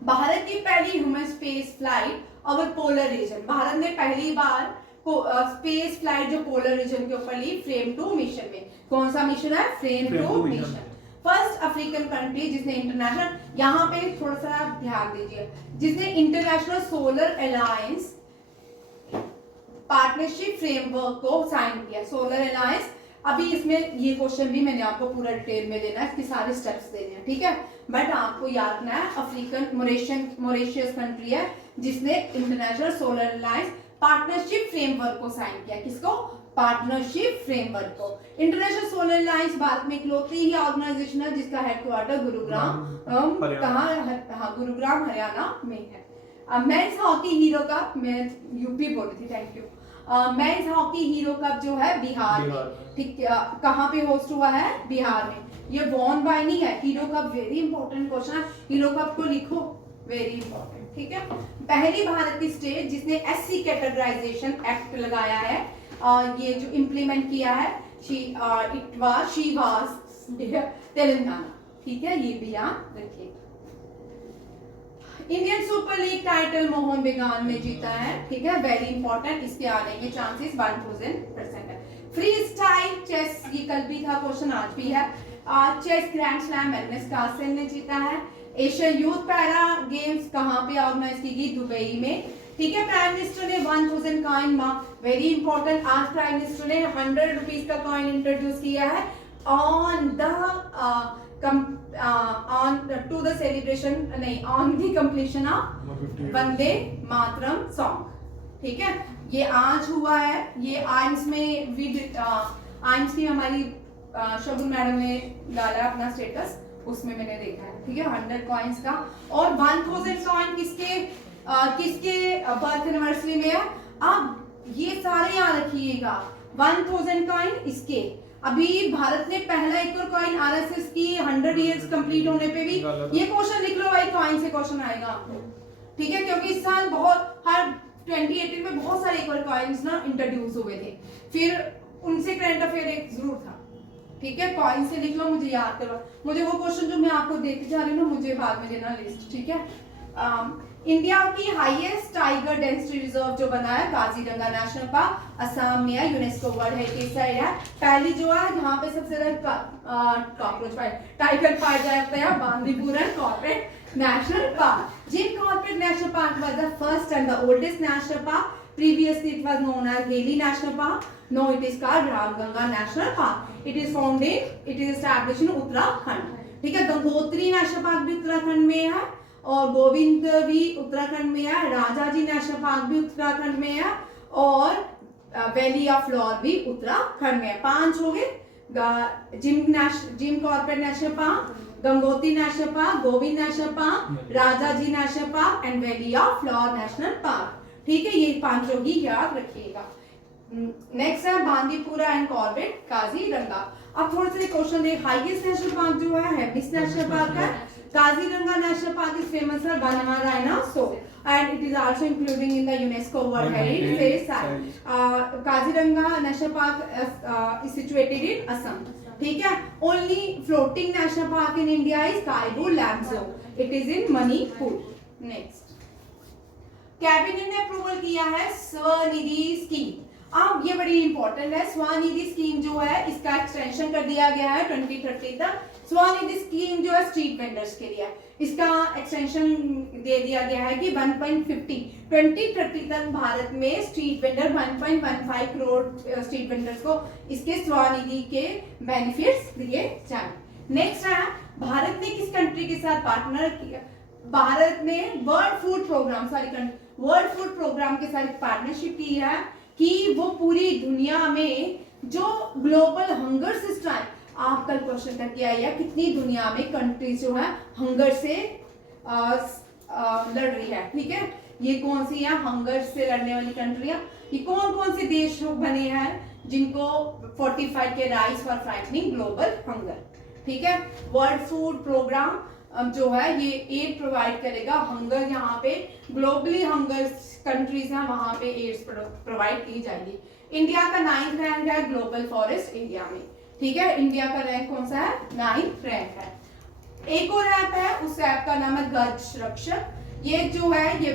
भारत की पहली human space flight over polar region, Bharat ने पहली बार स्पेस फ्लाइट जो पोलर रीजन के ऊपर ली, फ्रेम 2 मिशन में। कौन सा मिशन है, frame 2 mission. First African country जिसने इंटरनेशनल, यहाँ पे थोड़ा सा ध्यान दीजिए, जिसने international solar alliance partnership framework को साइन किया। सोलर अलायंस, अभी इसमें ये क्वेश्चन भी मैंने आपको पूरा डिटेल में देना है, इसके सारे स्टेप्स देने हैं, ठीक है। बट आपको याद रखना है, अफ्रीकन मॉरिशस कंट्री है जिसने international solar alliance partnership framework को साइन किया। किसको, पार्टनरशिप फ्रेमवर्क को। इंटरनेशनल सोलर अलायंस भारत में इकलौती ही ऑर्गेनाइजेशन है जिसका हेडक्वार्टर गुरुग्राम, कहाँ, गुरुग्राम हरियाणा में है। मेंस हॉकी हीरो कप, मैं यूपी बोल रही थी, thank you. Men's hockey hero cup जो है बिहार में, ठीक, कहाँ पे होस्ट हुआ है, बिहार में। ये वॉन बाय नहीं है, hero cup very important question है, हीरो कप को लिखो, वेरी इंपॉर्टेंट, ठीक है। पहली भारत की स्टेट जिसने एससी कैटेगराइजेशन एक्ट लगाया है, ये जो इम्प्लीमेंट किया है, इट वाज तेलंगाना, ठीक है, ये भी याद रखिए। Indian super league title Mohun Bagan ने जीता है, ठीक है, वेरी इंपॉर्टेंट, इसके आने के चांसेस 1000% है। फ्री स्टाइल चेस, ये कल भी था क्वेश्चन, आज भी है। Chess grand slam Magnus Carlsen ने जीता है। एशिया यूथ पैरा गेम्स कहाँ पे ऑर्गेनाइज की गई? दुबई में, ठीक है। प्राइम मिनिस्टर ने 1000 कॉइन, वेरी इंपॉर्टेंट, आज प्राइम मिनिस्टर ने 100 रुपीज का कॉइन इंट्रोड्यूस किया है on the to the celebration, नहीं, on the completion of Vande Mataram song, ठीक है। ये आज हुआ है, ये आइम्स में भी, आइम्स की हमारी शगुन मैडम ने डाला अपना स्टेटस, उसमें मैंने देखा है, ठीक है। 100 कॉइन्स का, और 1000 कॉइन किसके बर्थ एनिवर्सरी में है? अब ये सारे याद रखिएगा, 1000 कॉइन इसके। अभी भारत ने पहला एक और कॉइन आरएसएस की 100 इयर्स कंप्लीट होने पे भी, ये क्वेश्चन लिख लो भाई, कॉइन से क्वेश्चन आएगा आपको, ठीक है, क्योंकि इस साल बहुत, हर 2018 में बहुत सारे एक और कॉइन्स ना इंट्रोड्यूस हुए थे, फिर उनसे करंट अफेयर एक जरूर था, ठीक है। कॉइन से लिख लो, मुझे याद करो, मुझे वो क्वेश्चन जो मैं आपको देती जा रही हूँ मुझे बाद में देना लिस्ट, ठीक है। इंडिया की हाईएस्ट टाइगर डेंसिटी रिजर्व जो बना है काजीरंगा नेशनल पार्क, असम में है, यूनेस्को वर्ल्ड हेरिटेज साइट है। पहली जो है जहाँ पे सबसे ज्यादा कॉकरोच टाइगर पाया जाता है, Bandipura corporate national park. Jim corporate national park was the first and the oldest national park. Previously it was known as Haley National Park. Now it is called Ramganga National Park. It is established in Uttarakhand, ठीक है। Gangotri national park भी उत्तराखंड में है, और गोविंद भी उत्तराखंड में है, Rajaji national park भी उत्तराखंड में है, और वैली ऑफ फ्लोर भी उत्तराखंड में है। 5 हो गए, gym corporate national park, Gangotri national park, Govind national park, Rajaji national park and valley of floor national park, ठीक है। ये 5 होगी, याद रखिएगा। नेक्स्ट है बांदीपुरा एंड कॉर्बेट काजीरंगा। अब थोड़े से क्वेश्चन देख, हाईएस्ट नेशनल पार्क जो है हेमिस नेशनल पार्क है। Kaziranga national park is famous for banana rhinoceros and it is also including in the UNESCO World Heritage Site. Kaziranga National Park is situated in Assam. ठीक है. Only floating national park in India is Kaibu Lamzo. It is in Manipur. Next. Cabinet ने approval किया है Svanidhi scheme. अब ये बड़ी important है. Svanidhi scheme जो है इसका एक्सटेंशन कर दिया गया है 2030 तक. स्वनिधि स्कीम जो है स्ट्रीट वेंडर्स के लिए इसका एक्सटेंशन दे दिया गया है कि 2030 तक भारत में street vendor 1.15 crore street vendors को इसके स्वनिधि के बेनिफिट्स दिए जाए. नेक्स्ट है भारत ने किस कंट्री के साथ पार्टनर किया. भारत ने वर्ल्ड फूड प्रोग्राम के साथ पार्टनरशिप की है कि वो पूरी दुनिया में जो ग्लोबल हंगर सिस्टम है. आप कल क्वेश्चन करके आई है कितनी दुनिया में कंट्रीज जो है हंगर से लड़ रही है. ठीक है, ये कौन सी है हंगर से लड़ने वाली कंट्रियां. ये कौन कौन से देश बने हैं जिनको 45 के rise for fighting global hunger. ठीक है, वर्ल्ड फूड प्रोग्राम जो है ये एड प्रोवाइड करेगा. हंगर यहाँ पे ग्लोबली हंगर कंट्रीज हैं वहां पे एड्स प्रोवाइड की जाएगी. इंडिया का 9th रैंक है ग्लोबल फॉरेस्ट एरिया में. ठीक है, इंडिया का रैंक कौन सा है 9th रैंक है. एक और ऐप है, उस ऐप का नाम है गज रक्षक. ये जो है ये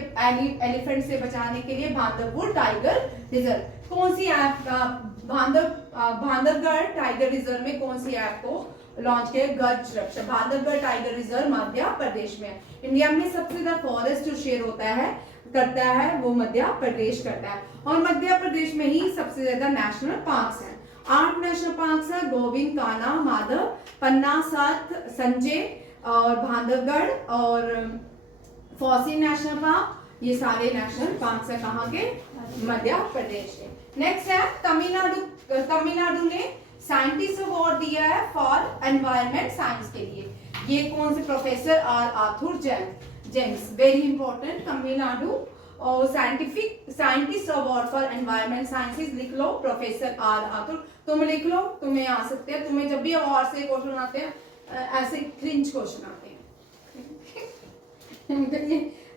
एलिफेंट से बचाने के लिए बांधवपुर टाइगर रिजर्व. कौन सी ऐप बांधवगढ़ टाइगर रिजर्व में कौन सी ऐप को लॉन्च किया. गज रक्षक बांधवगढ़ टाइगर रिजर्व मध्य प्रदेश में. इंडिया में सबसे ज्यादा फॉरेस्ट जो शेयर करता है वो मध्य प्रदेश करता है. और मध्य प्रदेश में ही सबसे ज्यादा नेशनल पार्क्स हैं. 8 नेशनल पार्क्स है. गोविंद, कान्हा, माधव, पन्ना, सात, संजय और बांधवगढ़ और फॉसी नेशनल पार्क. ये सारे नेशनल पार्क्स है कहाँ के मध्य प्रदेश के. नेक्स्ट है तमिलनाडु ने साइंटिस्ट अवार्ड दिया है फॉर एनवायरमेंट साइंस के लिए. ये कौन से professor Arthur James. Very important Tamil Nadu. और scientist award for environment sciences लिख लो प्रोफेसर आर्थर. तुम लिख लो, तुम्हें आ सकते हैं. तुम्हें जब भी अवार्ड से क्वेश्चन आते हैं ऐसे क्रिंज क्वेश्चन आते हैं.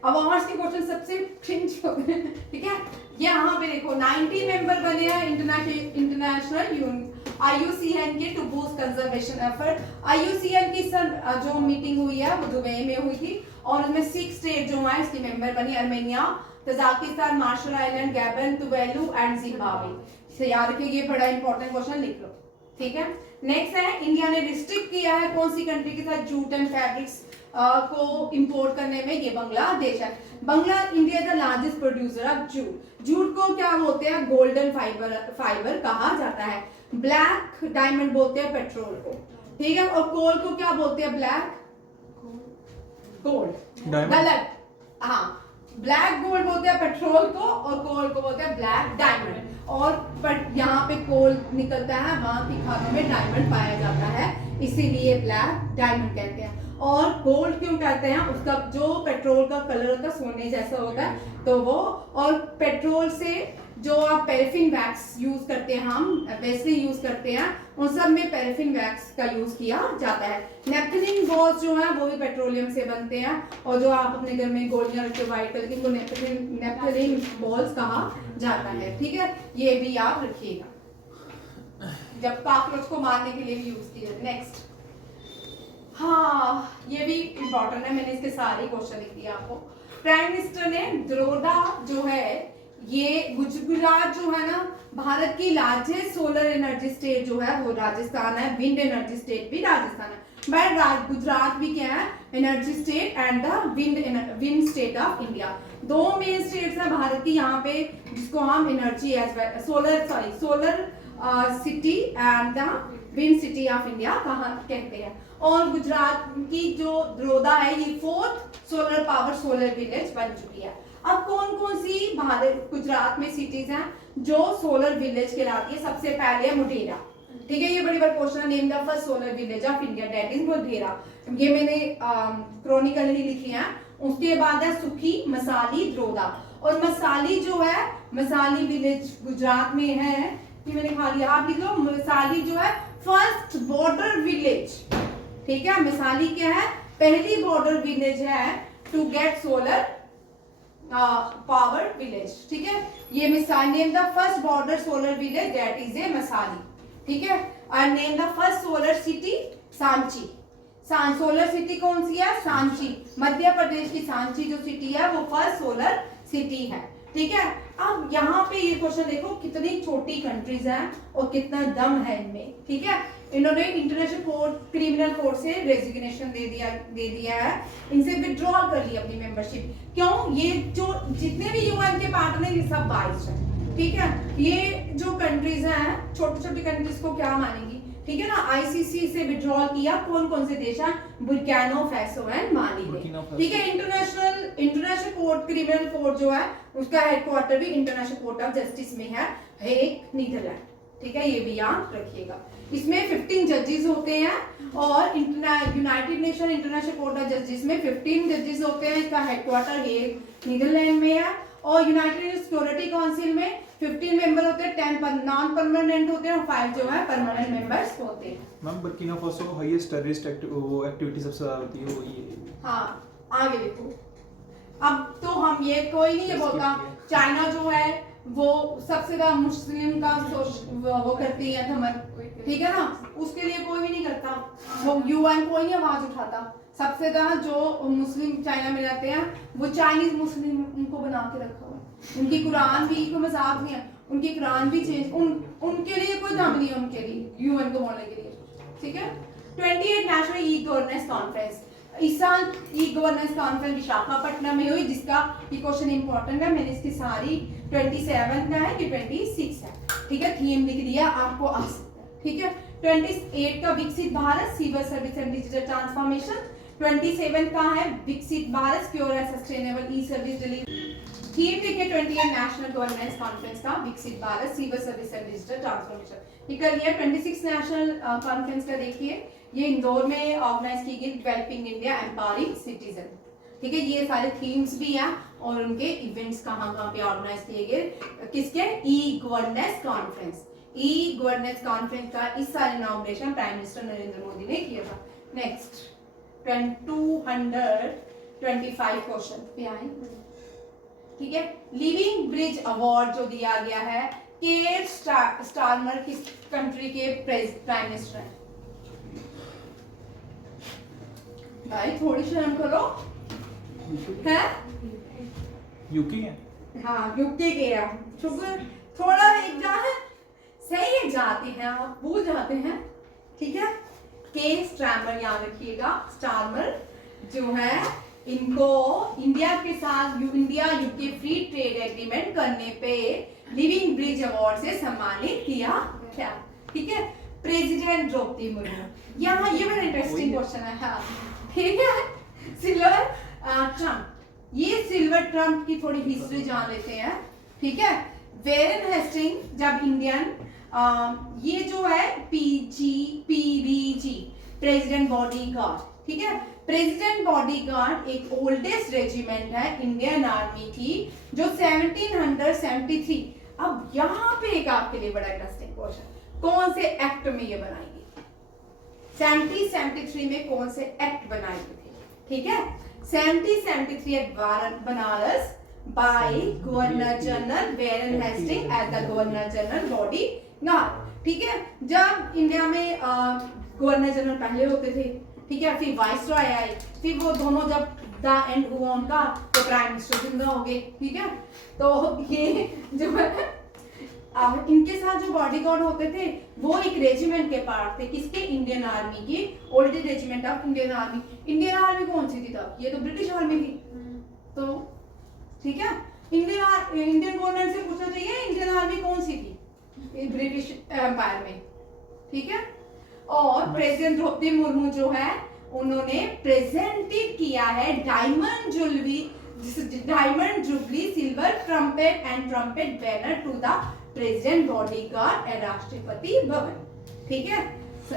अवार्ड्स के क्वेश्चन सबसे क्रिंज ठीक है, ये यहाँ पे देखो 90 मेंबर बने हैं इंटरनेशनल IUCN के to boost conservation effort. IUCN की सर जो मीटिंग हुई है वो दुबई में हुई थी और उसमें 6 स्टेट जो है इसकी मेंबर बनी, Armenia, Tajikistan, Marshall Island, Gabon, Tuvalu and Zimbabwe. याद रखिए, ये बड़ा इंपॉर्टेंट क्वेश्चन लिख लो, ठीक है। नेक्स्ट है, इंडिया ने रिस्ट्रिक्ट किया है कौन सी कंट्री के साथ जूट एंड फैब्रिक्स को इंपोर्ट करने में, ये बांग्लादेश है। India the largest producer of jute. Jute को क्या बोलते हैं, गोल्डन फाइबर कहा जाता है। ब्लैक डायमंड बोलते हैं पेट्रोल को, ठीक है। और कोल को क्या बोलते हैं, ब्लैक गोल्ड, गलत, हाँ, ब्लैक गोल्ड बोलते हैं पेट्रोल को और कोल को बोलते हैं ब्लैक डायमंड। और यहाँ पे कोल निकलता है, वहां की खानों में डायमंड पाया जाता है, इसीलिए ब्लैक डायमंड कहते हैं। और गोल्ड क्यों कहते हैं, उसका जो पेट्रोल का कलर होता है सोने जैसा होता है, तो वो। और पेट्रोल से जो आप पैराफिन वैक्स यूज करते हैं, हम वैसे यूज करते हैं, उन सब में पैराफिन वैक्स का यूज किया जाता है। नेपथलीन बॉल्स जो है वो भी पेट्रोलियम से बनते हैं, और जो आप अपने घर में गोलियां रखते हो व्हाइट कलर की, वो नेपथलीन बॉल्स कहा जाता है, ठीक है। ये भी याद रखिएगा, जब कॉकरोच को मारने के लिए भी यूज किया। नेक्स्ट, हाँ, ये भी इंपॉर्टेंट है, मैंने इसके सारे क्वेश्चन लिख दिए आपको। प्राइम मिनिस्टर ने दरोदा जो है, ये गुजरात जो है ना, भारत की लार्जेस्ट सोलर एनर्जी स्टेट जो है वो राजस्थान है, विंड एनर्जी स्टेट भी राजस्थान है, बट गुजरात भी क्या है, energy state and the wind state of India. दो मेन स्टेट्स हैं भारत की यहाँ पे, जिसको हम energy as well solar city and the wind city of India कहा कहते हैं। और गुजरात की जो दरोदा है, ये 4th solar power solar village बन चुकी है। अब कौन कौन सी भारत गुजरात में सिटीज हैं जो सोलर विलेज कहलाती है, सबसे पहले है मोढेरा, ठीक है। ये बड़ी बार क्वेश्चन है, name the first solar village of India, that is Modhera. ये मैंने क्रॉनिकल ही लिखी है। उसके बाद है सुखी, मसाली, दरोदा। और मसाली जो है, मसाली विलेज गुजरात में है, ये मैंने खा लिया, आप लिख लो। मसाली जो है फर्स्ट बॉर्डर विलेज, ठीक है। मसाली क्या है, पहली बॉर्डर विलेज है to get solar power village, ठीक है। ये मिसाल, name the first border solar village, that is a Masali, ठीक है। और name the first solar city, Sanchi. Solar city कौन सी है, सांची, मध्य प्रदेश की सांची जो सिटी है वो फर्स्ट सोलर सिटी है, ठीक है। अब यहाँ पे ये क्वेश्चन देखो, कितनी छोटी कंट्रीज हैं और कितना दम है इनमें, ठीक है। इन्होंने इंटरनेशनल कोर्ट, क्रिमिनल कोर्ट से रेजिग्नेशन दे दिया है, इनसे विड्रॉल कर ली अपनी मेंबरशिप। क्यों, ये जो जितने भी यूएन के पार्टनर ये सब बाइस्ड है, ठीक है। ये जो कंट्रीज हैं, छोटी छोटी कंट्रीज को क्या मानेंगी, ठीक है ना। आईसीसी से विड्रॉल किया कौन कौन से देश हैं, बुर्किना फासो एंड माली ने, ठीक है। इंटरनेशनल कोर्ट, क्रिमिनल कोर्ट जो है उसका हेडक्वार्टर भी इंटरनेशनल कोर्ट ऑफ जस्टिस में है, हेग, नीदरलैंड, ठीक है। ये भी याद रखिएगा। इसमें 15 जजेस होते हैं और United nation international court of justice में 15 जजेस होते हैं। इसका हेडक्वार्टर हेग, नीदरलैंड में है। और यूनाइटेड सिक्योरिटी काउंसिल में 15 मेंबर होते हैं, 10 नॉन परमानेंट होते हैं और 5 जो है परमानेंट मेंबर्स होते हैं। Ma'am, Burkina Faso highest terrorist activity सबसे ज्यादा होती है, वो ये। हाँ, आगे देखो। अब तो हम ये कोई नहीं ये बोलता, चाइना जो है वो सबसे ज्यादा मुस्लिम का वो करती है धमक, ठीक है ना। उसके लिए कोई भी नहीं करता, वो यूएन कोई नहीं आवाज उठाता। सबसे ज्यादा जो मुस्लिम चाइना में रहते हैं वो चाइनीज मुस्लिम उनको बना के रखा हुआ है। उनकी कुरान भी, कोई मजाक नहीं है, उनकी कुरान भी चेंज, उनके लिए कोई दम नहीं है, उनके लिए यूएन को बोलने के लिए, ठीक है। 28 नेशनल ई गवर्नेंस कॉन्फ्रेंस, इस साल ई गवर्नेंस कॉन्फ्रेंस विशाखापट्टनम में हुई, जिसका ये क्वेश्चन इंपॉर्टेंट है, मैंने इसकी सारी 27 का है कि 26 है, ठीक है। थीम लिख दिया, आपको आ सकता है, ठीक है। 28 का विकसित Bharat, civil service and digital transformation. 27 का है विकसित Bharat, secure and sustainable e service delivery. Theme देखिए 28 नेशनल गवर्नेंस कॉन्फ्रेंस का, विकसित Bharat, civil service and digital transformation. ये कर लिया। 26 नेशनल कॉन्फ्रेंस का देखिए, ये इंदौर में ऑर्गेनाइज की गई, डेवलपिंग इंडिया एम्पावरिंग सिटीजन, ठीक है। ये सारे थीम्स भी हैं और उनके इवेंट्स कहाँ पे ऑर्गेनाइज किए गए, किसके, e governance conference. E governance conference का इस साल inauguration prime minister Narendra Modi ने किया था। नेक्स्ट 225 क्वेश्चन पे आए। ठीक है। लिविंग ब्रिज अवार्ड जो दिया गया है केयर स्टारमर किस कंट्री के प्राइम मिनिस्टर हैं? भाई थोड़ी शर्म करो, है? यूके है। हाँ यूके के हैं। शुक्र, थोड़ा एग्जाम सही जाते हैं आप, भूल जाते हैं, ठीक है। के स्टारमर याद रखिएगा, स्टारमर जो है इनको इंडिया के साथ India UK free trade agreement करने पे लिविंग ब्रिज अवार्ड से सम्मानित किया गया, ठीक है। प्रेसिडेंट द्रौपदी मुर्मू, यहाँ ये बड़ा इंटरेस्टिंग क्वेश्चन है, हाँ ठीक है। सिल्वर ट्रम्प, ये सिल्वर ट्रम्प की थोड़ी हिस्ट्री जान लेते हैं, ठीक है। वेरन हेस्टिंग जब इंडियन ये जो है पीबीजी प्रेसिडेंट बॉडीगार्ड, ठीक है। प्रेसिडेंट बॉडीगार्ड एक ओल्डेस्ट रेजिमेंट है इंडियन आर्मी की जो 1773। अब यहाँ पे एक आपके लिए बड़ा इंटरेस्टिंग क्वेश्चन, कौन से एक्ट में ये बनाई गई? 1773 में कौन से एक्ट बनाए गए थे, ठीक है। 1773 act Banaras by governor general Warren Hasting as the governor general body guard, ठीक है। जब इंडिया में गवर्नर जनरल पहले होते थे, ठीक है, फिर वाइसरॉय आए, फिर वो दोनों जब द एंड हुआ उनका तो प्राइम मिनिस्टर जिंदा हो गए, ठीक है। तो ये जो है इनके साथ जो बॉडीगार्ड होते थे वो एक रेजिमेंट के पार्ट थे, किसके? इंडियन आर्मी की, oldest regiment of Indian army. Indian army कौन सी थी तब? ये तो ब्रिटिश आर्मी थी, तो ठीक है। इंडियन गवर्नमेंट से पूछना चाहिए इंडियन आर्मी कौन सी थी ब्रिटिश एम्पायर में, ठीक है। और प्रेसिडेंट द्रौपदी मुर्मू जो है उन्होंने प्रेजेंटेड किया है diamond jubilee silver trumpet and trumpet banner to the president bodyguard at Rashtrapati Bhavan, ठीक है।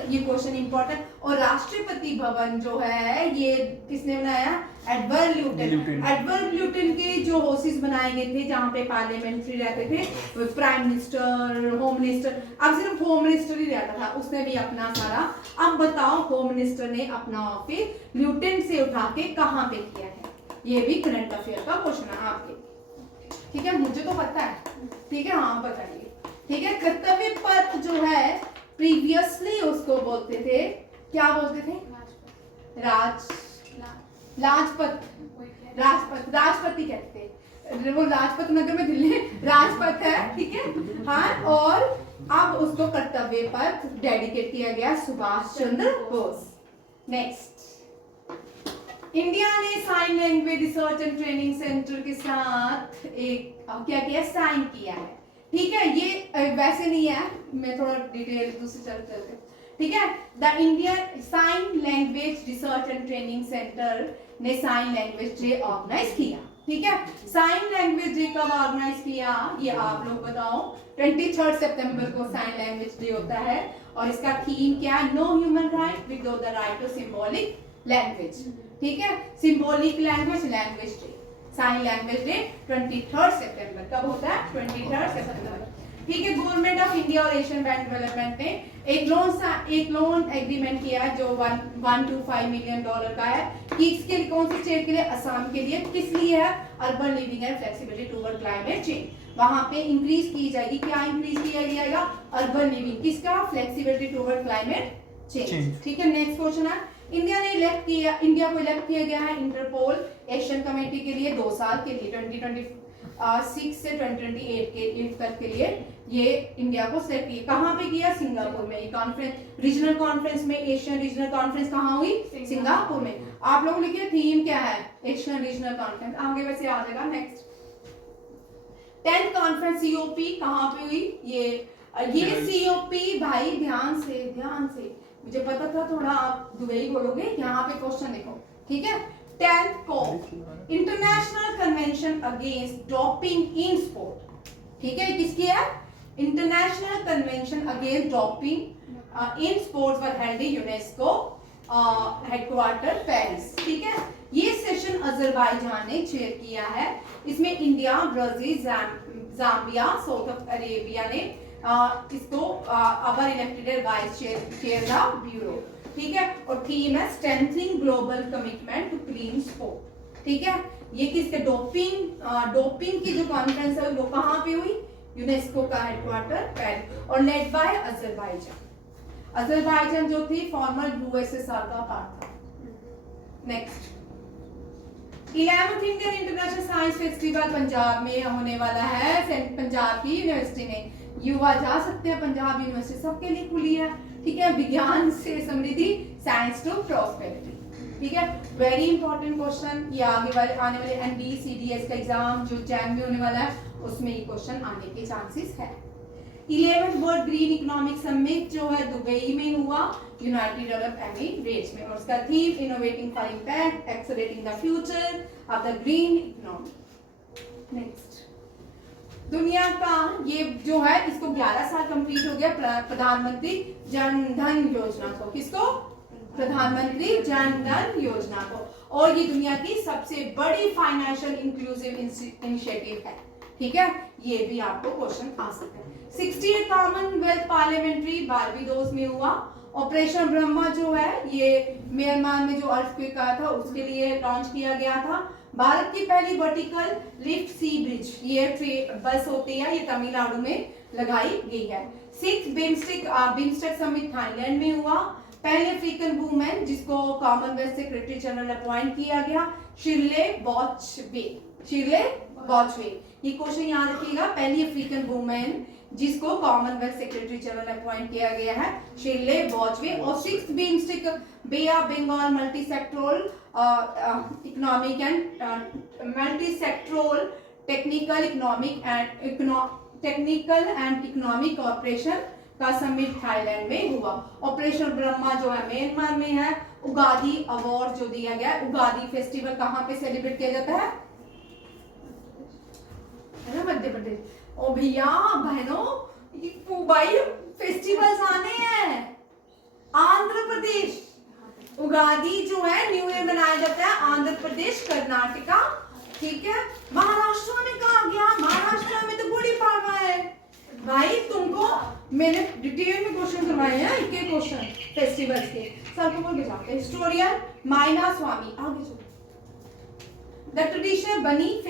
ये क्वेश्चन इंपॉर्टेंट। और राष्ट्रपति भवन जो है ये किसने बनाया? Edward Luton. एडवर्ड ल्यूटन के जो हाउसेस बनाए गए थे जहाँ पे पार्लियामेंट्री रहते थे, प्राइम मिनिस्टर, होम मिनिस्टर, अब सिर्फ होम मिनिस्टर ही रहता था, उसने भी अपना सारा। अब बताओ होम मिनिस्टर ने अपना ऑफिस ल्यूटन से उठा के कहाँ पे किया है? ये भी करंट अफेयर का क्वेश्चन है आपके, ठीक है। मुझे तो पता है, ठीक है, हाँ बताइए, ठीक है। कर्तव्य पथ जो है प्रीवियसली उसको बोलते थे, क्या बोलते थे? राजपति कहते थे, वो लाजपत नगर में दिल्ली राजपथ है, ठीक है, हाँ। और अब उसको कर्तव्य पथ डेडिकेट किया गया सुभाष चंद्र बोस। नेक्स्ट, इंडिया ने sign language research and training centre के साथ एक क्या किया? साइन किया है, ठीक है। ये वैसे नहीं है, मैं थोड़ा डिटेल दूसरी चलते, ठीक है। The Indian sign language research and training centre ने साइन लैंग्वेज डे ऑर्गेनाइज किया, ठीक है। साइन लैंग्वेज डे कब ऑर्गेनाइज किया ये आप लोग बताओ? 23 सितंबर को साइन लैंग्वेज डे होता है और इसका थीम क्या है? No human right without the right to symbolic language, ठीक है। Symbolic language day, sign language day 23 सितंबर कब होता है? 23 सितंबर, ठीक है। गवर्नमेंट ऑफ इंडिया और एशियन बैंक डेवलपमेंट ने एक लोन एग्रीमेंट किया जो $125 मिलियन का है, कि इसके लिए कौन से स्टेट के लिए? असम के लिए। किस लिए है? Urban living and flexibility toward climate change. वहां पे इंक्रीज की जाएगी, क्या इंक्रीज किया जाएगा? अर्बन लिविंग, किसका? फ्लेक्सिबिलिटी टुवर्ड क्लाइमेट चेंज, ठीक है। नेक्स्ट क्वेश्चन है, इंडिया को इलेक्ट किया गया है इंटरपोल एशियन कमेटी के लिए 2 साल के लिए, 2026 से 2028 तक के लिए ये इंडिया को सेलेक्ट किया। कहाँ पे किया? सिंगापुर में। ये कॉन्फ्रेंस, रीजनल कॉन्फ्रेंस में, एशियन रीजनल कॉन्फ्रेंस कहाँ हुई? सिंगापुर में। आप लोग लिखिए थीम क्या है? एशियन रीजनल कॉन्फ्रेंस, आगे वैसे आ जाएगा। नेक्स्ट, 10th कॉन्फ्रेंस सीओपी कहाँ पे हुई? ये सीओपी भाई ध्यान से मुझे पता था थोड़ा आप दुबई बोलोगे, यहाँ पे क्वेश्चन देखो, ठीक है। 10th को international convention against doping in sport, ठीक है। किसकी है? International convention against doping in sports were held in UNESCO headquarter Paris, ठीक है। ये सेशन अजरबैजान ने चेयर किया है। इसमें India, Brazil, Zambia, South Arabia ने इसको our elected vice chair the bureau, ठीक है। और थीम है strengthening global commitment to clean sport, ठीक है। ये किसके डोपिंग की जो कॉन्फ्रेंस है वो कहाँ पे हुई? यूनेस्को का हेडक्वार्टर पेरिस और लेड बाय अजरबैजान जो थी फॉर्मर यूएसएसआर का पार्ट था। Next 11th Indian international science festival Punjab में होने वाला है, पंजाब की यूनिवर्सिटी में। युवा जा सकते हैं, पंजाब यूनिवर्सिटी सबके लिए खुली है, ठीक है। विज्ञान से समृद्धि, साइंस टू प्रॉस्पेरिटी, ठीक है। वेरी इंपॉर्टेंट क्वेश्चन, ये आने वाले NDCDS का एग्जाम जो जैन में होने वाला है उसमें ये क्वेश्चन आने के चांसेस है। 11th world green economic summit जो है दुबई में हुआ, यूनाइटेड अरब एमिरेट्स में, और उसका theme innovating for impact, accelerating the future of the green economy. Next दुनिया का ये जो है इसको 11 साल कंप्लीट हो गया प्रधानमंत्री जन धन योजना को। किसको? प्रधानमंत्री जन धन योजना को। और ये दुनिया की सबसे बड़ी फाइनेंशियल इंक्लूसिव इनिशिएटिव है, ठीक है। ये भी आपको क्वेश्चन आ सकता है। 68 कॉमनवेल्थ पार्लियामेंट्री बारबेडोस में हुआ। ऑपरेशन ब्रह्मा जो है ये म्यांमार में जो अर्थक्वेक आया था उसके लिए लॉन्च किया गया था। भारत की पहली वर्टिकल लिफ्ट सी ब्रिज, ये बस होती है, ये तमिलनाडु में लगाई गई है। 6th बिम्स्टेक समिट थाईलैंड में हुआ। पहले अफ्रीकन वुमेन जिसको कॉमनवेल्थ सेक्रेटरी जनरल अपॉइंट किया गया, शिर्ले बॉचवे। ये क्वेश्चन याद रखिएगा, पहली अफ्रीकन वुमेन जिसको कॉमनवेल्थ सेक्रेटरी जनरल अपॉइंट किया गया है, शिर्ले बॉचवे। और 6th BIMSTEC bay of Bengal multi sectoral economic and multi sectoral technical and economic corporation का समिट थाईलैंड में हुआ। ऑपरेशन ब्रह्मा जो है म्यांमार में है। उगादी अवार्ड जो दिया गया है, उगादी फेस्टिवल कहाँ पे सेलिब्रेट किया जाता है? मध्य प्रदेश। ओ भैया बहनों, भाई फेस्टिवल्स आने हैं। आंध्र प्रदेश उगादी जो है न्यू ईयर मनाया जाता है, आंध्र प्रदेश, कर्नाटका, ठीक है। महाराष्ट्र में कहा गया? महाराष्ट्र में तो गुड़ी पाड़वा है। भाई तुमको मैंने डिटेल में क्वेश्चन करवाए हैं, एक क्वेश्चन फेस्टिवल्स के। सर को बोल के जाते हैं। हिस्टोरियन माइना स्वामी, आगे चलो। द ट्रेडिशनल बनी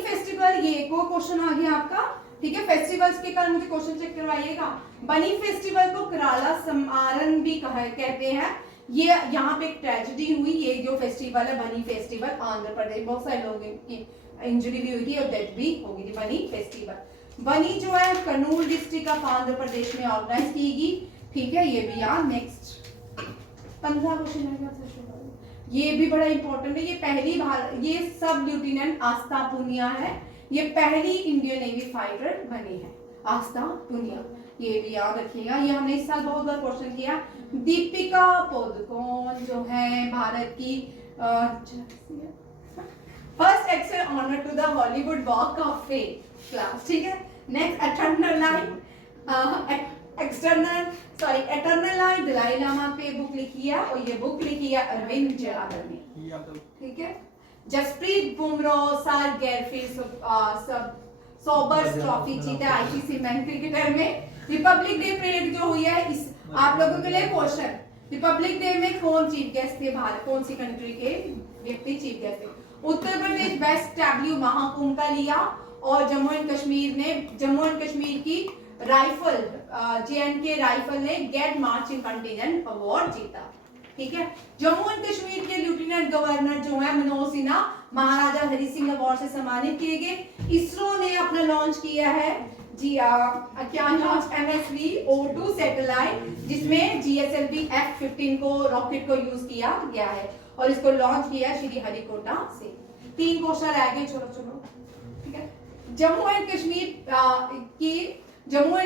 फेस्टिवल, ये एक और क्वेश्चन आ गया आपका, ठीक है। फेस्टिवल्स के कारण मुझे क्वेश्चन चेक करवाइएगा। बनी फेस्टिवल को कराला समारन भी कहते हैं। ये यहाँ पे एक ट्रेजेडी हुई, ये जो फेस्टिवल है बनी फेस्टिवल, आंध्र प्रदेश, बहुत सारे लोगों की इंजरी भी हुई थी और डेथ भी हो गई थी। बनी फेस्टिवल, बनी जो है कर्नूल डिस्ट्रिक्ट ऑफ आंध्र प्रदेश में ऑर्गेनाइज की गई, ठीक है। ये भी यार नेक्स्ट 15 क्वेश्चन है, ये भी बड़ा इंपॉर्टेंट है। ये सब लेफ्टिनेंट आस्था पुनिया है, ये पहली इंडियन नेवी फाइटर बनी है, आस्था पुनिया। ये भी याद रखिएगा, ये हमने इस साल बहुत बार क्वेश्चन किया। दीपिका पादुकोण जो है भारत की first excel honour to the Hollywood walk of fame class, ठीक है। Next eternal line Dalai Lama पे बुक लिखी है, और ये बुक लिखी है अरविंद यादव ने, ठीक है। Jasprit Bumrah sir Garfield Sobers trophy जीता आईसीसी मैन क्रिकेटर में। रिपब्लिक डे परेड जो हुई है, इस आप लोगों के लिए क्वेश्चन, रिपब्लिक डे में कौन चीफ गेस्ट थे? भारत कौन सी कंट्री के व्यक्ति चीफ गेस्ट थे? उत्तर प्रदेश बेस्ट डब्ल्यू महाकुंभ का लिया, और जम्मू एंड कश्मीर की राइफल JNK राइफल ने गेट मार्चिंग कंटिजेंट अवार्ड जीता, ठीक है। जम्मू एंड कश्मीर के लेफ्टिनेंट गवर्नर जो है मनोज सिन्हा महाराजा हरि सिंह अवार्ड से सम्मानित किए गए। इसरो ने अपना लॉन्च किया है क्या लॉन्च MSV-O2 सैटेलाइट, जिसमें GSLV F-15 को रॉकेट को यूज किया गया है, और इसको लॉन्च किया श्रीहरिकोटा से। 3 क्वेश्चन रह गए, चलो, ठीक है। जम्मू एंड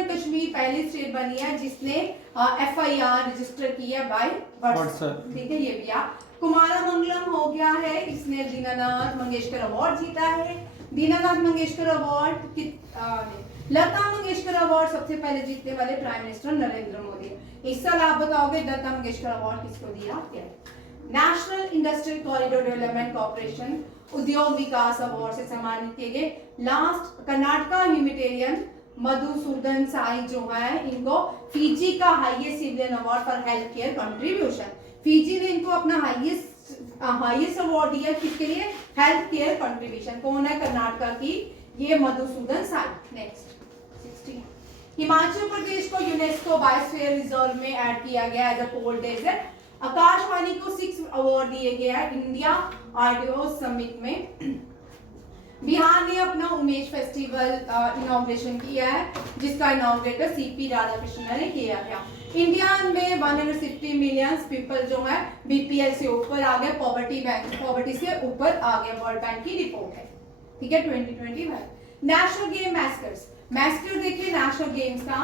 कश्मीर पहली स्टेट बनी है जिसने FIR रजिस्टर की है बाय व्हाट्सएप, ठीक है। ये भी कुमारा मंगलम हो गया है, इसने दीनानाथ मंगेशकर अवार्ड जीता है। दीनानाथ मंगेशकर अवार्ड लता मंगेशकर अवार्ड सबसे पहले जीतने वाले प्राइम मिनिस्टर नरेंद्र मोदी है। इस साल आप बताओगे लता मंगेशकर अवार्ड किसको दिया गया? National industrial corridor development corporation Udyog Vikas award से सम्मानित किए गए। लास्ट कर्नाटका ह्यूमैनिटेरियन मधुसूदन साई जो है, इनको फिजी का highest civilian award for health care contribution, Fiji ने इनको अपना हाईएस्ट हाईएस्ट अवार्ड दिया किसके लिए? Health care contribution. कौन है? कर्नाटका की ये मधुसूदन साई। नेक्स्ट 16 हिमाचल प्रदेश को यूनेस्को बायोस्फीयर रिजर्व में ऐड किया गया as a pole desert. Akashvani को 6 अवार्ड दिए गए हैं इंडिया ऑडियो समिट में। बिहार ने अपना उमेश फेस्टिवल इनॉग्रेशन किया है, जिसका इनॉग्रेटर सीपी राधाकृष्णन ने किया था। इंडिया में 150 मिलियन पीपल जो है बीपीएल से ऊपर आ गए, पॉवर्टी से ऊपर आ गए, वर्ल्ड बैंक की रिपोर्ट है। ठीक है 2021। National game mascots. मैस्कर देखिए नेशनल गेम्स का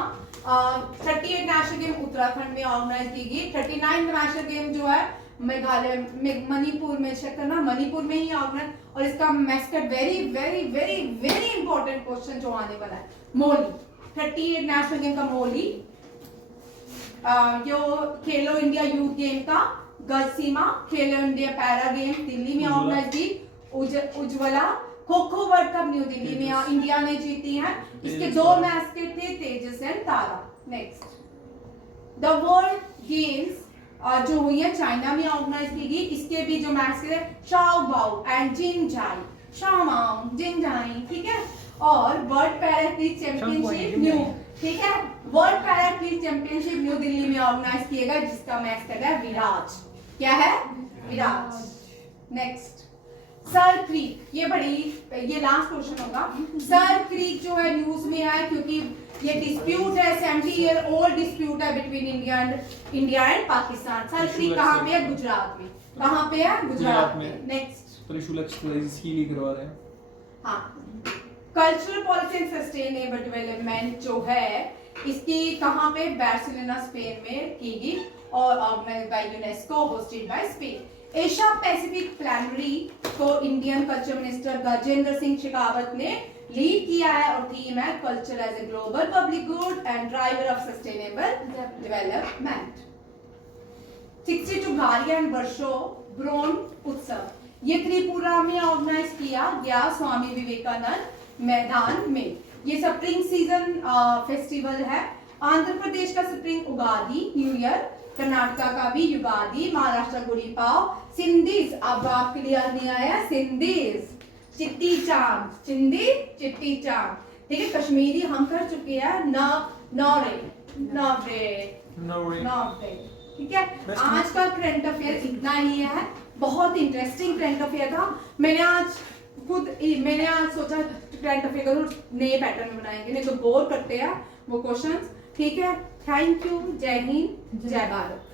38 नेशनल गेम उत्तराखंड में ऑर्गेनाइज की गई। 39 नेशनल गेम जो है मेघालय में, मणिपुर में, चेक करना मणिपुर में ही ऑर्गेनाइज। और इसका mascot very very very very important question जो आने वाला है, मोली। 38 नेशनल गेम का मोली। जो खेलो इंडिया यूथ गेम का गजसीमा। खेलो इंडिया पैरा गेम दिल्ली में ऑर्गेनाइज की Ujjwala. Kho kho world cup new Delhi में इंडिया ने जीती है। इसके 2 मैस्केट थे, Tejas and Tara. Next the world games जो हुई है चाइना में ऑर्गेनाइज की गई। इसके भी जो मैच है शाओ बाओ एंड जिनजाई, शाओमाओ जिनजाई। ठीक है। और world para athlete championship new, ठीक है, world para athlete championship new Delhi में ऑर्गेनाइज किया गया, जिसका मैच है विराज। क्या है? विराज। Next sir creek. ये लास्ट क्वेश्चन होगा। सर क्रीक जो है न्यूज में है क्योंकि ये डिस्प्यूट है, 70 ईयर ओल्ड डिस्प्यूट है between India and Pakistan. Sir creek कहाँ पे है? गुजरात में। कहाँ पे है? गुजरात में। नेक्स्ट त्रिशूल एक्सरसाइज ही करवा रहे हैं। हाँ, cultural policy and sustainable development जो है इसकी कहाँ पे? बार्सिलोना स्पेन में की गई और organized by UNESCO, hosted by Spain. Asia Pacific plenary को Indian culture minister Gajendra Singh Shekhawat ने लीड किया है और थीम है culture as a global public good and driver of sustainable development. 62 गारिया एंड वर्षो ब्रोन उत्सव, ये त्रिपुरा में ऑर्गेनाइज किया गया स्वामी विवेकानंद मैदान में। ये स्प्रिंग सीजन फेस्टिवल है। आंध्र प्रदेश का spring Ugadi new year, Karnataka का भी युगादी, महाराष्ट्र गुड़ी पाव, सिंधीज अब आपके लिए नहीं आया सिंधीज, चिट्टी चांद, चिंदी चिट्टी चांद। ठीक है। कश्मीरी हम कर चुके हैं, नौरे। ठीक है। आज का करंट अफेयर इतना ही है, बहुत इंटरेस्टिंग करंट अफेयर था। मैंने आज सोचा करंट अफेयर करूँ, नए पैटर्न में बनाएंगे, नहीं तो बोर करते हैं वो क्वेश्चंस। ठीक है। Thank you. जय हिंद, जय भारत।